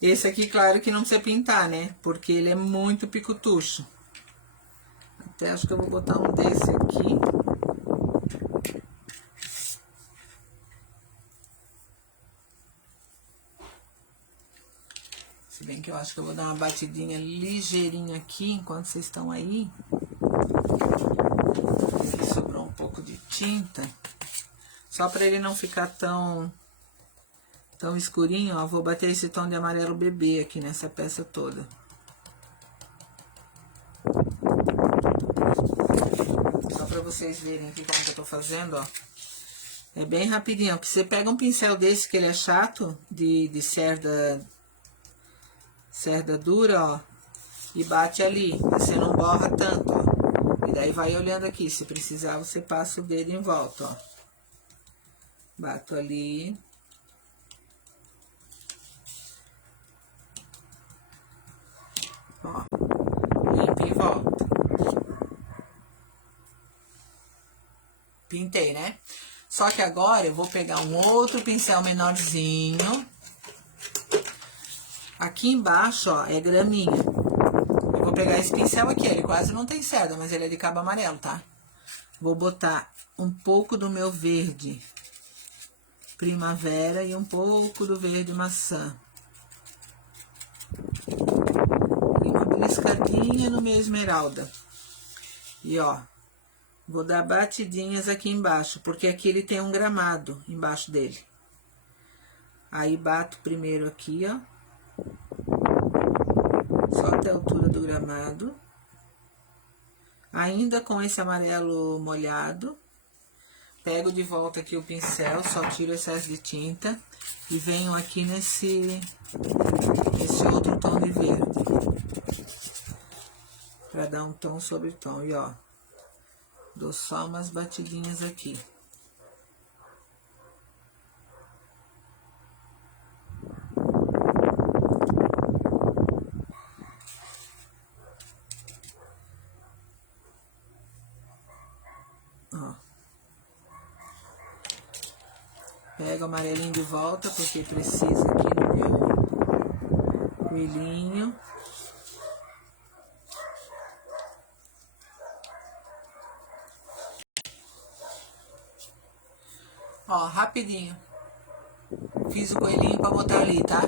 Esse aqui, claro que não precisa pintar, né? Porque ele é muito picutucho. Até acho que eu vou botar um desse aqui. Se bem que eu acho que eu vou dar uma batidinha ligeirinha aqui, enquanto vocês estão aí. Aqui sobrou um pouco de tinta. Só para ele não ficar tão escurinho, ó. Vou bater esse tom de amarelo bebê aqui nessa peça toda. Só para vocês verem aqui como que eu tô fazendo, ó. É bem rapidinho, ó. Você pega um pincel desse, que ele é chato, de cerda dura, ó. E bate ali, você não borra tanto, ó. E daí vai olhando aqui, se precisar você passa o dedo em volta, ó. Bato ali. Ó. Limpo e volta. Pintei, né? Só que agora eu vou pegar um outro pincel menorzinho. Aqui embaixo, ó, é graminha. Eu vou pegar esse pincel aqui, ele quase não tem cerda, mas ele é de cabo amarelo, tá? Vou botar um pouco do meu verde primavera e um pouco do verde maçã. E uma beliscadinha no meu esmeralda. E, ó, vou dar batidinhas aqui embaixo, porque aqui ele tem um gramado embaixo dele. Aí, bato primeiro aqui, ó. Só até a altura do gramado. Ainda com esse amarelo molhado. Pego de volta aqui o pincel, só tiro o excesso de tinta. E venho aqui nesse outro tom de verde. Pra dar um tom sobre tom. E, ó, dou só umas batidinhas aqui. Ó. Pego o amarelinho de volta, porque precisa aqui no meu coelhinho. Ó, rapidinho. Fiz o coelhinho pra botar ali, tá?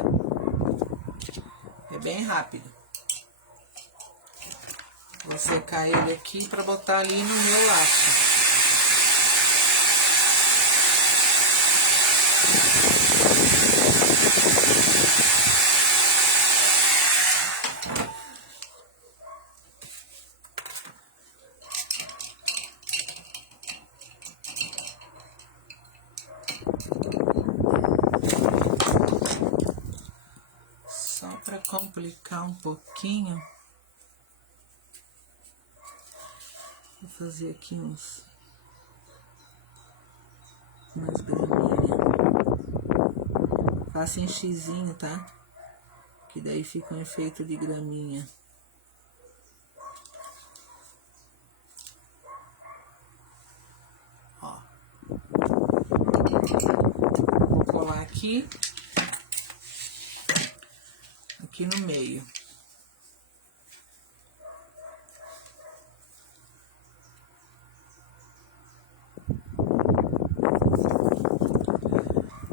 É bem rápido. Vou secar ele aqui pra botar ali no meu laço. Só pra complicar um pouquinho. Vou fazer aqui umas graminhas. Faça em xizinho, tá? Que daí fica um efeito de graminha. Ó. Vou colar aqui no meio.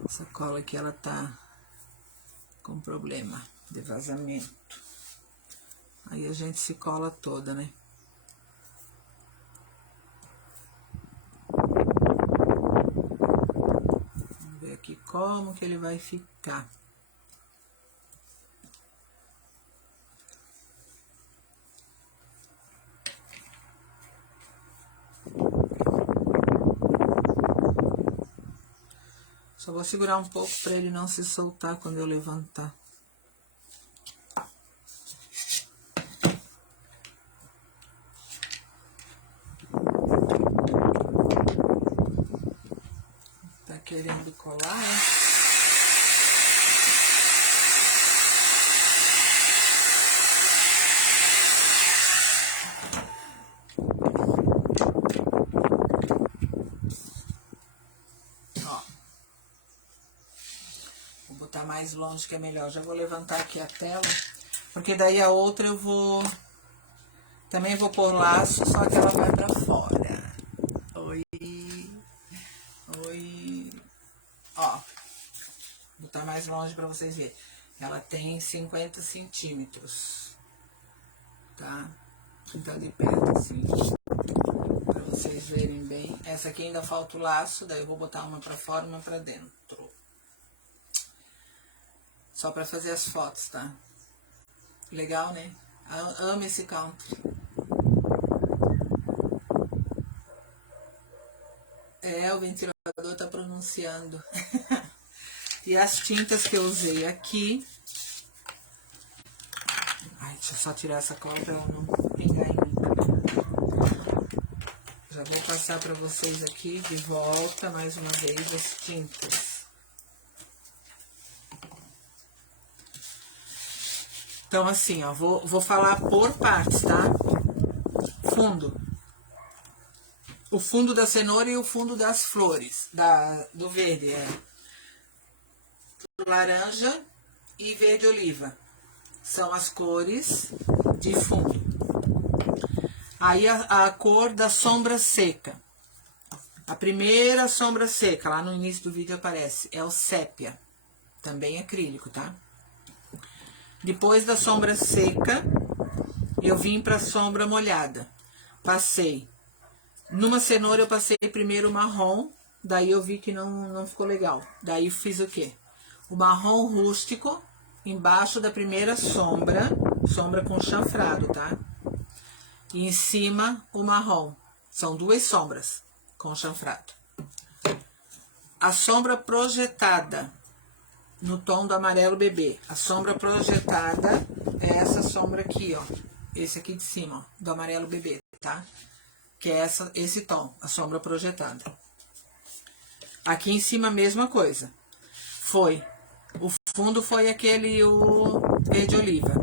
Essa cola aqui, ela tá com problema de vazamento. Aí a gente se cola toda, né? Vamos ver aqui como que ele vai ficar. Só vou segurar um pouco para ele não se soltar quando eu levantar. Tá querendo colar, hein? Mais longe que é melhor. Já vou levantar aqui a tela, porque daí a outra eu vou também vou pôr laço, só que ela vai pra fora. Oi, ó, vou botar mais longe pra vocês verem. Ela tem 50 centímetros, tá? Então de perto assim, pra vocês verem bem. Essa aqui ainda falta o laço, daí eu vou botar uma pra fora e uma pra dentro. Só pra fazer as fotos, tá? Legal, né? Amo esse country. O ventilador tá pronunciando. E as tintas que eu usei aqui... Ai, deixa eu só tirar essa cola pra ela não pingar em mim. Já vou passar pra vocês aqui de volta, mais uma vez, as tintas. Então, assim, ó, vou falar por partes, tá? Fundo. O fundo da cenoura e o fundo das flores, do verde, laranja e verde oliva. São as cores de fundo. Aí a cor da sombra seca. A primeira sombra seca, lá no início do vídeo aparece, é o sépia. Também acrílico, tá? Depois da sombra seca, eu vim para a sombra molhada. Passei. Numa cenoura eu passei primeiro o marrom, daí eu vi que não ficou legal. Daí fiz o quê? O marrom rústico embaixo da primeira sombra com chanfrado, tá? E em cima o marrom. São duas sombras com chanfrado. A sombra projetada no tom do amarelo bebê. A sombra projetada é essa sombra aqui, ó. Esse aqui de cima, ó, do amarelo bebê, tá? Que é esse tom, a sombra projetada. Aqui em cima a mesma coisa. O fundo foi o verde oliva.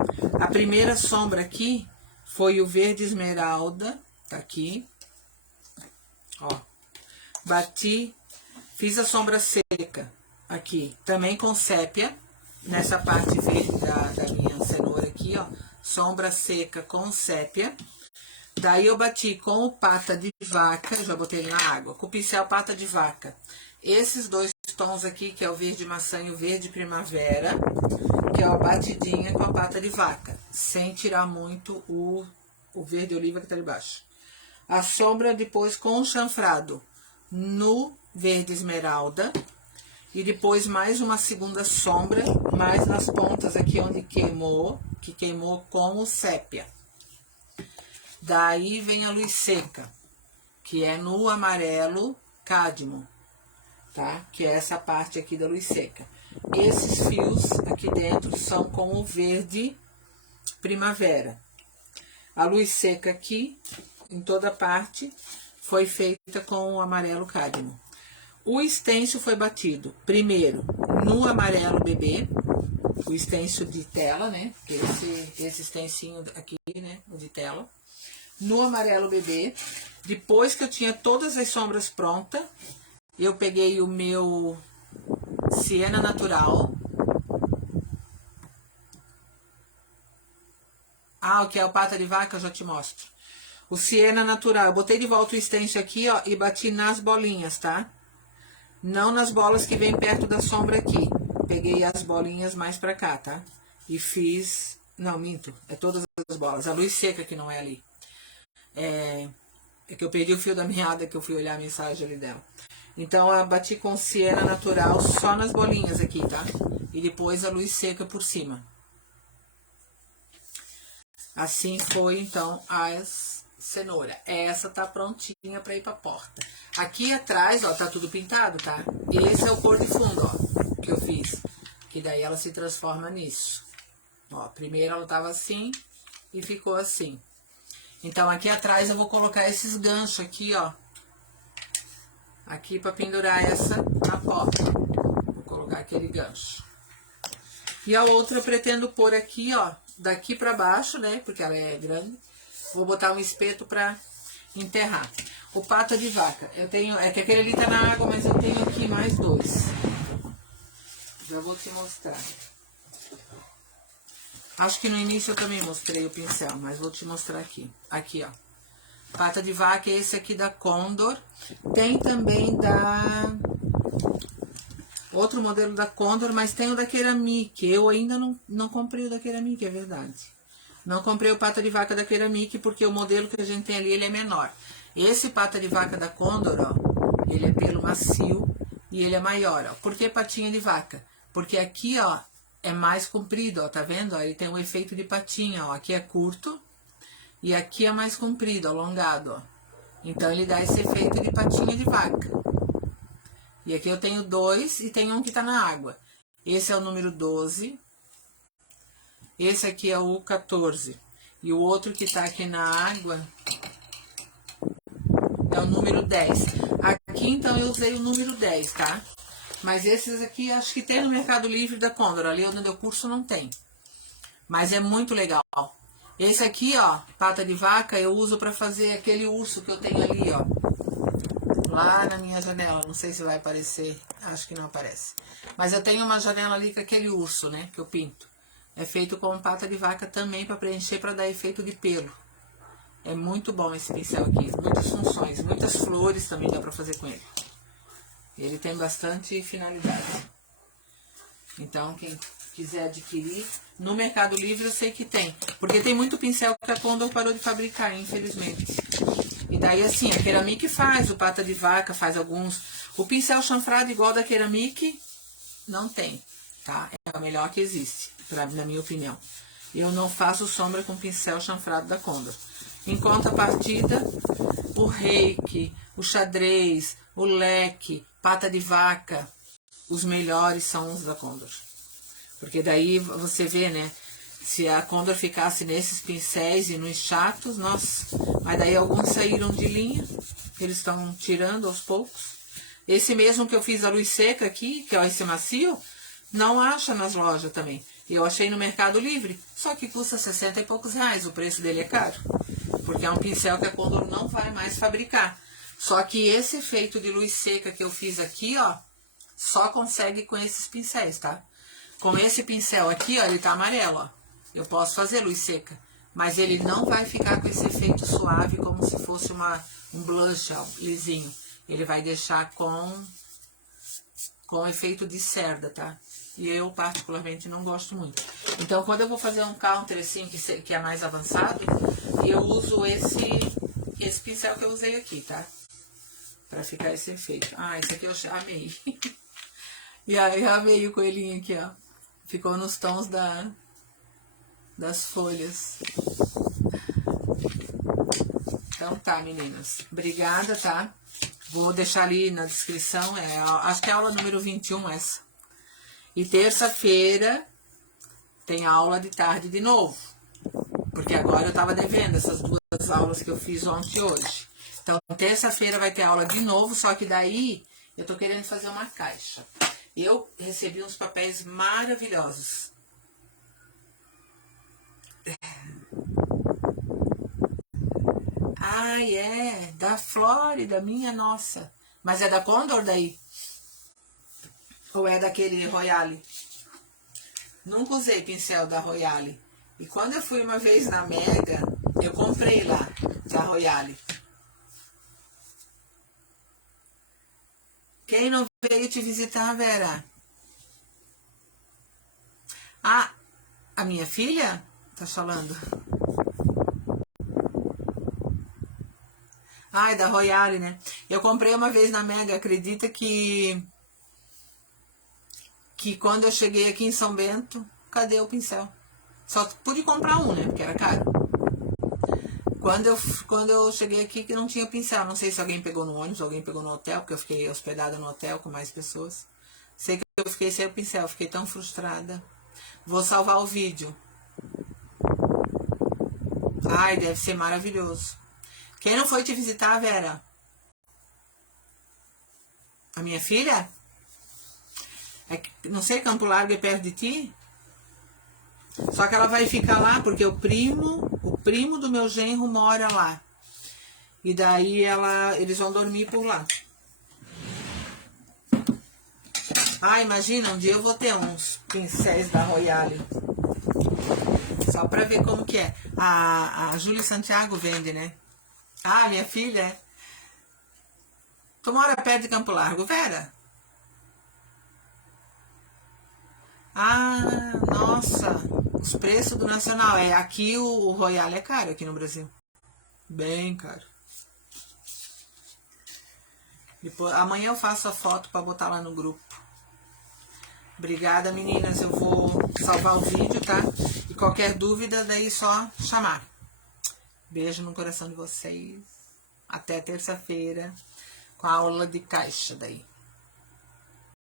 A primeira sombra aqui foi o verde esmeralda, tá aqui. Ó. Bati, fiz a sombra seca aqui, também com sépia, nessa parte verde da minha cenoura aqui, ó, sombra seca com sépia. Daí eu bati com o pata de vaca, já botei ele na água, com o pincel pata de vaca. Esses dois tons aqui, que é o verde maçã e o verde primavera, que é a batidinha com a pata de vaca, sem tirar muito o verde oliva que tá ali embaixo. A sombra depois com o chanfrado no verde esmeralda. E depois mais uma segunda sombra, mais nas pontas aqui onde queimou, que queimou com o sépia. Daí vem a luz seca, que é no amarelo cádmio, tá? Que é essa parte aqui da luz seca. Esses fios aqui dentro são com o verde primavera. A luz seca aqui, em toda parte, foi feita com o amarelo cádmio. O stencil foi batido primeiro no amarelo bebê, o stencil de tela, né? Que esse stencil aqui, né? O de tela. No amarelo bebê. Depois que eu tinha todas as sombras prontas, eu peguei o meu siena natural. O que é o pata de vaca, eu já te mostro. O siena natural, eu botei de volta o stencil aqui, ó, e bati nas bolinhas, tá? Não nas bolas que vem perto da sombra aqui. Peguei as bolinhas mais pra cá, tá? E fiz... Não, minto. É todas as bolas. A luz seca que não é ali. É que eu perdi o fio da meada que eu fui olhar a mensagem ali dela. Então, eu bati com siena natural só nas bolinhas aqui, tá? E depois a luz seca por cima. Assim foi, então, as cenoura. Essa tá prontinha para ir para porta. Aqui atrás, ó, tá tudo pintado, tá? Esse é o cor de fundo, ó, que eu fiz. Que daí ela se transforma nisso. Ó, primeiro ela tava assim e ficou assim. Então aqui atrás eu vou colocar esses ganchos aqui, ó. Aqui para pendurar essa na porta. Vou colocar aquele gancho. E a outra eu pretendo pôr aqui, ó, daqui para baixo, né? Porque ela é grande. Vou botar um espeto para enterrar. O pata de vaca, eu tenho, é que aquele ali tá na água, mas eu tenho aqui mais dois. Já vou te mostrar. Acho que no início eu também mostrei o pincel, mas vou te mostrar aqui. Aqui, ó. Pata de vaca é esse aqui da Condor. Tem também da... outro modelo da Condor, mas tem o da Ceramic. Eu ainda não comprei o da Ceramic, é verdade. Não comprei o pata de vaca da Ceramic porque o modelo que a gente tem ali, ele é menor. Esse pata de vaca da Condor, ó, ele é pelo macio e ele é maior, ó. Por que patinha de vaca? Porque aqui, ó, é mais comprido, ó, tá vendo? Ó, ele tem um efeito de patinha, ó. Aqui é curto e aqui é mais comprido, alongado, ó. Então ele dá esse efeito de patinha de vaca. E aqui eu tenho dois e tem um que tá na água. Esse é o número 12. Esse aqui é o 14. E o outro que tá aqui na água é o número 10. Aqui, então, eu usei o número 10, tá? Mas esses aqui, acho que tem no Mercado Livre da Condor. Ali onde eu curso não tem. Mas é muito legal. Esse aqui, ó, pata de vaca, eu uso pra fazer aquele urso que eu tenho ali, ó. Lá na minha janela. Não sei se vai aparecer. Acho que não aparece. Mas eu tenho uma janela ali com aquele urso, né? Que eu pinto. É feito com pata de vaca também para preencher, para dar efeito de pelo. É muito bom esse pincel aqui. Muitas funções, muitas flores também dá para fazer com ele. Ele tem bastante finalidade. Então, quem quiser adquirir, no Mercado Livre eu sei que tem. Porque tem muito pincel que a Condor parou de fabricar, infelizmente. E daí, assim, a Ceramic faz, o pata de vaca faz alguns. O pincel chanfrado igual da Ceramic, não tem, tá? É o melhor que existe, na minha opinião. Eu não faço sombra com pincel chanfrado da Condor. Em contrapartida, o reiki, o xadrez, o leque, pata de vaca, os melhores são os da Condor. Porque daí você vê, né? Se a Condor ficasse nesses pincéis e nos chatos, nossa. Mas daí alguns saíram de linha, eles estão tirando aos poucos. Esse mesmo que eu fiz a luz seca aqui, que é esse macio, não acha nas lojas também. Eu achei no Mercado Livre, só que custa 60 e poucos reais, o preço dele é caro. Porque é um pincel que a Condor não vai mais fabricar. Só que esse efeito de luz seca que eu fiz aqui, ó, só consegue com esses pincéis, tá? Com esse pincel aqui, ó, ele tá amarelo, ó. Eu posso fazer luz seca, mas ele não vai ficar com esse efeito suave como se fosse um blush, ó, lisinho. Ele vai deixar com efeito de cerda, tá? E eu particularmente não gosto muito. Então, quando eu vou fazer um counter assim, que é mais avançado, eu uso esse pincel que eu usei aqui, tá? Pra ficar esse efeito. Ah, esse aqui eu amei. E aí eu amei o coelhinho aqui, ó. Ficou nos tons das folhas. Então tá, meninas. Obrigada, tá? Vou deixar ali na descrição. Acho que é a aula número 21 essa. E terça-feira tem aula de tarde de novo. Porque agora eu tava devendo essas duas aulas que eu fiz ontem e hoje. Então, terça-feira vai ter aula de novo, só que daí eu tô querendo fazer uma caixa. Eu recebi uns papéis maravilhosos. Ai, é, da Flórida, minha nossa. Mas é da Condor daí? Ou é daquele Royale? Nunca usei pincel da Royale. E quando eu fui uma vez na Mega, eu comprei lá, da Royale. Quem não veio te visitar, Vera? Ah, a minha filha? Tá falando? Ah, é da Royale, né? Eu comprei uma vez na Mega, acredita que quando eu cheguei aqui em São Bento, cadê o pincel? Só pude comprar um, né? Porque era caro. Quando eu cheguei aqui que não tinha pincel. Não sei se alguém pegou no ônibus, alguém pegou no hotel, porque eu fiquei hospedada no hotel com mais pessoas. Sei que eu fiquei sem o pincel, fiquei tão frustrada. Vou salvar o vídeo. Ai, deve ser maravilhoso. Quem não foi te visitar, Vera? A minha filha? Não sei, Campo Largo é perto de ti? Só que ela vai ficar lá porque o primo do meu genro mora lá. E daí eles vão dormir por lá. Ah, imagina, um dia eu vou ter uns pincéis da Royale. Só pra ver como que é. A Júlia Santiago vende, né? Ah, minha filha. Tu mora perto de Campo Largo, Vera? Ah, nossa. Os preços do Nacional. Aqui o Royale é caro aqui no Brasil. Bem caro. Depois, amanhã eu faço a foto para botar lá no grupo. Obrigada, meninas. Eu vou salvar o vídeo, tá? E qualquer dúvida, daí só chamar. Beijo no coração de vocês. Até terça-feira com a aula de caixa daí.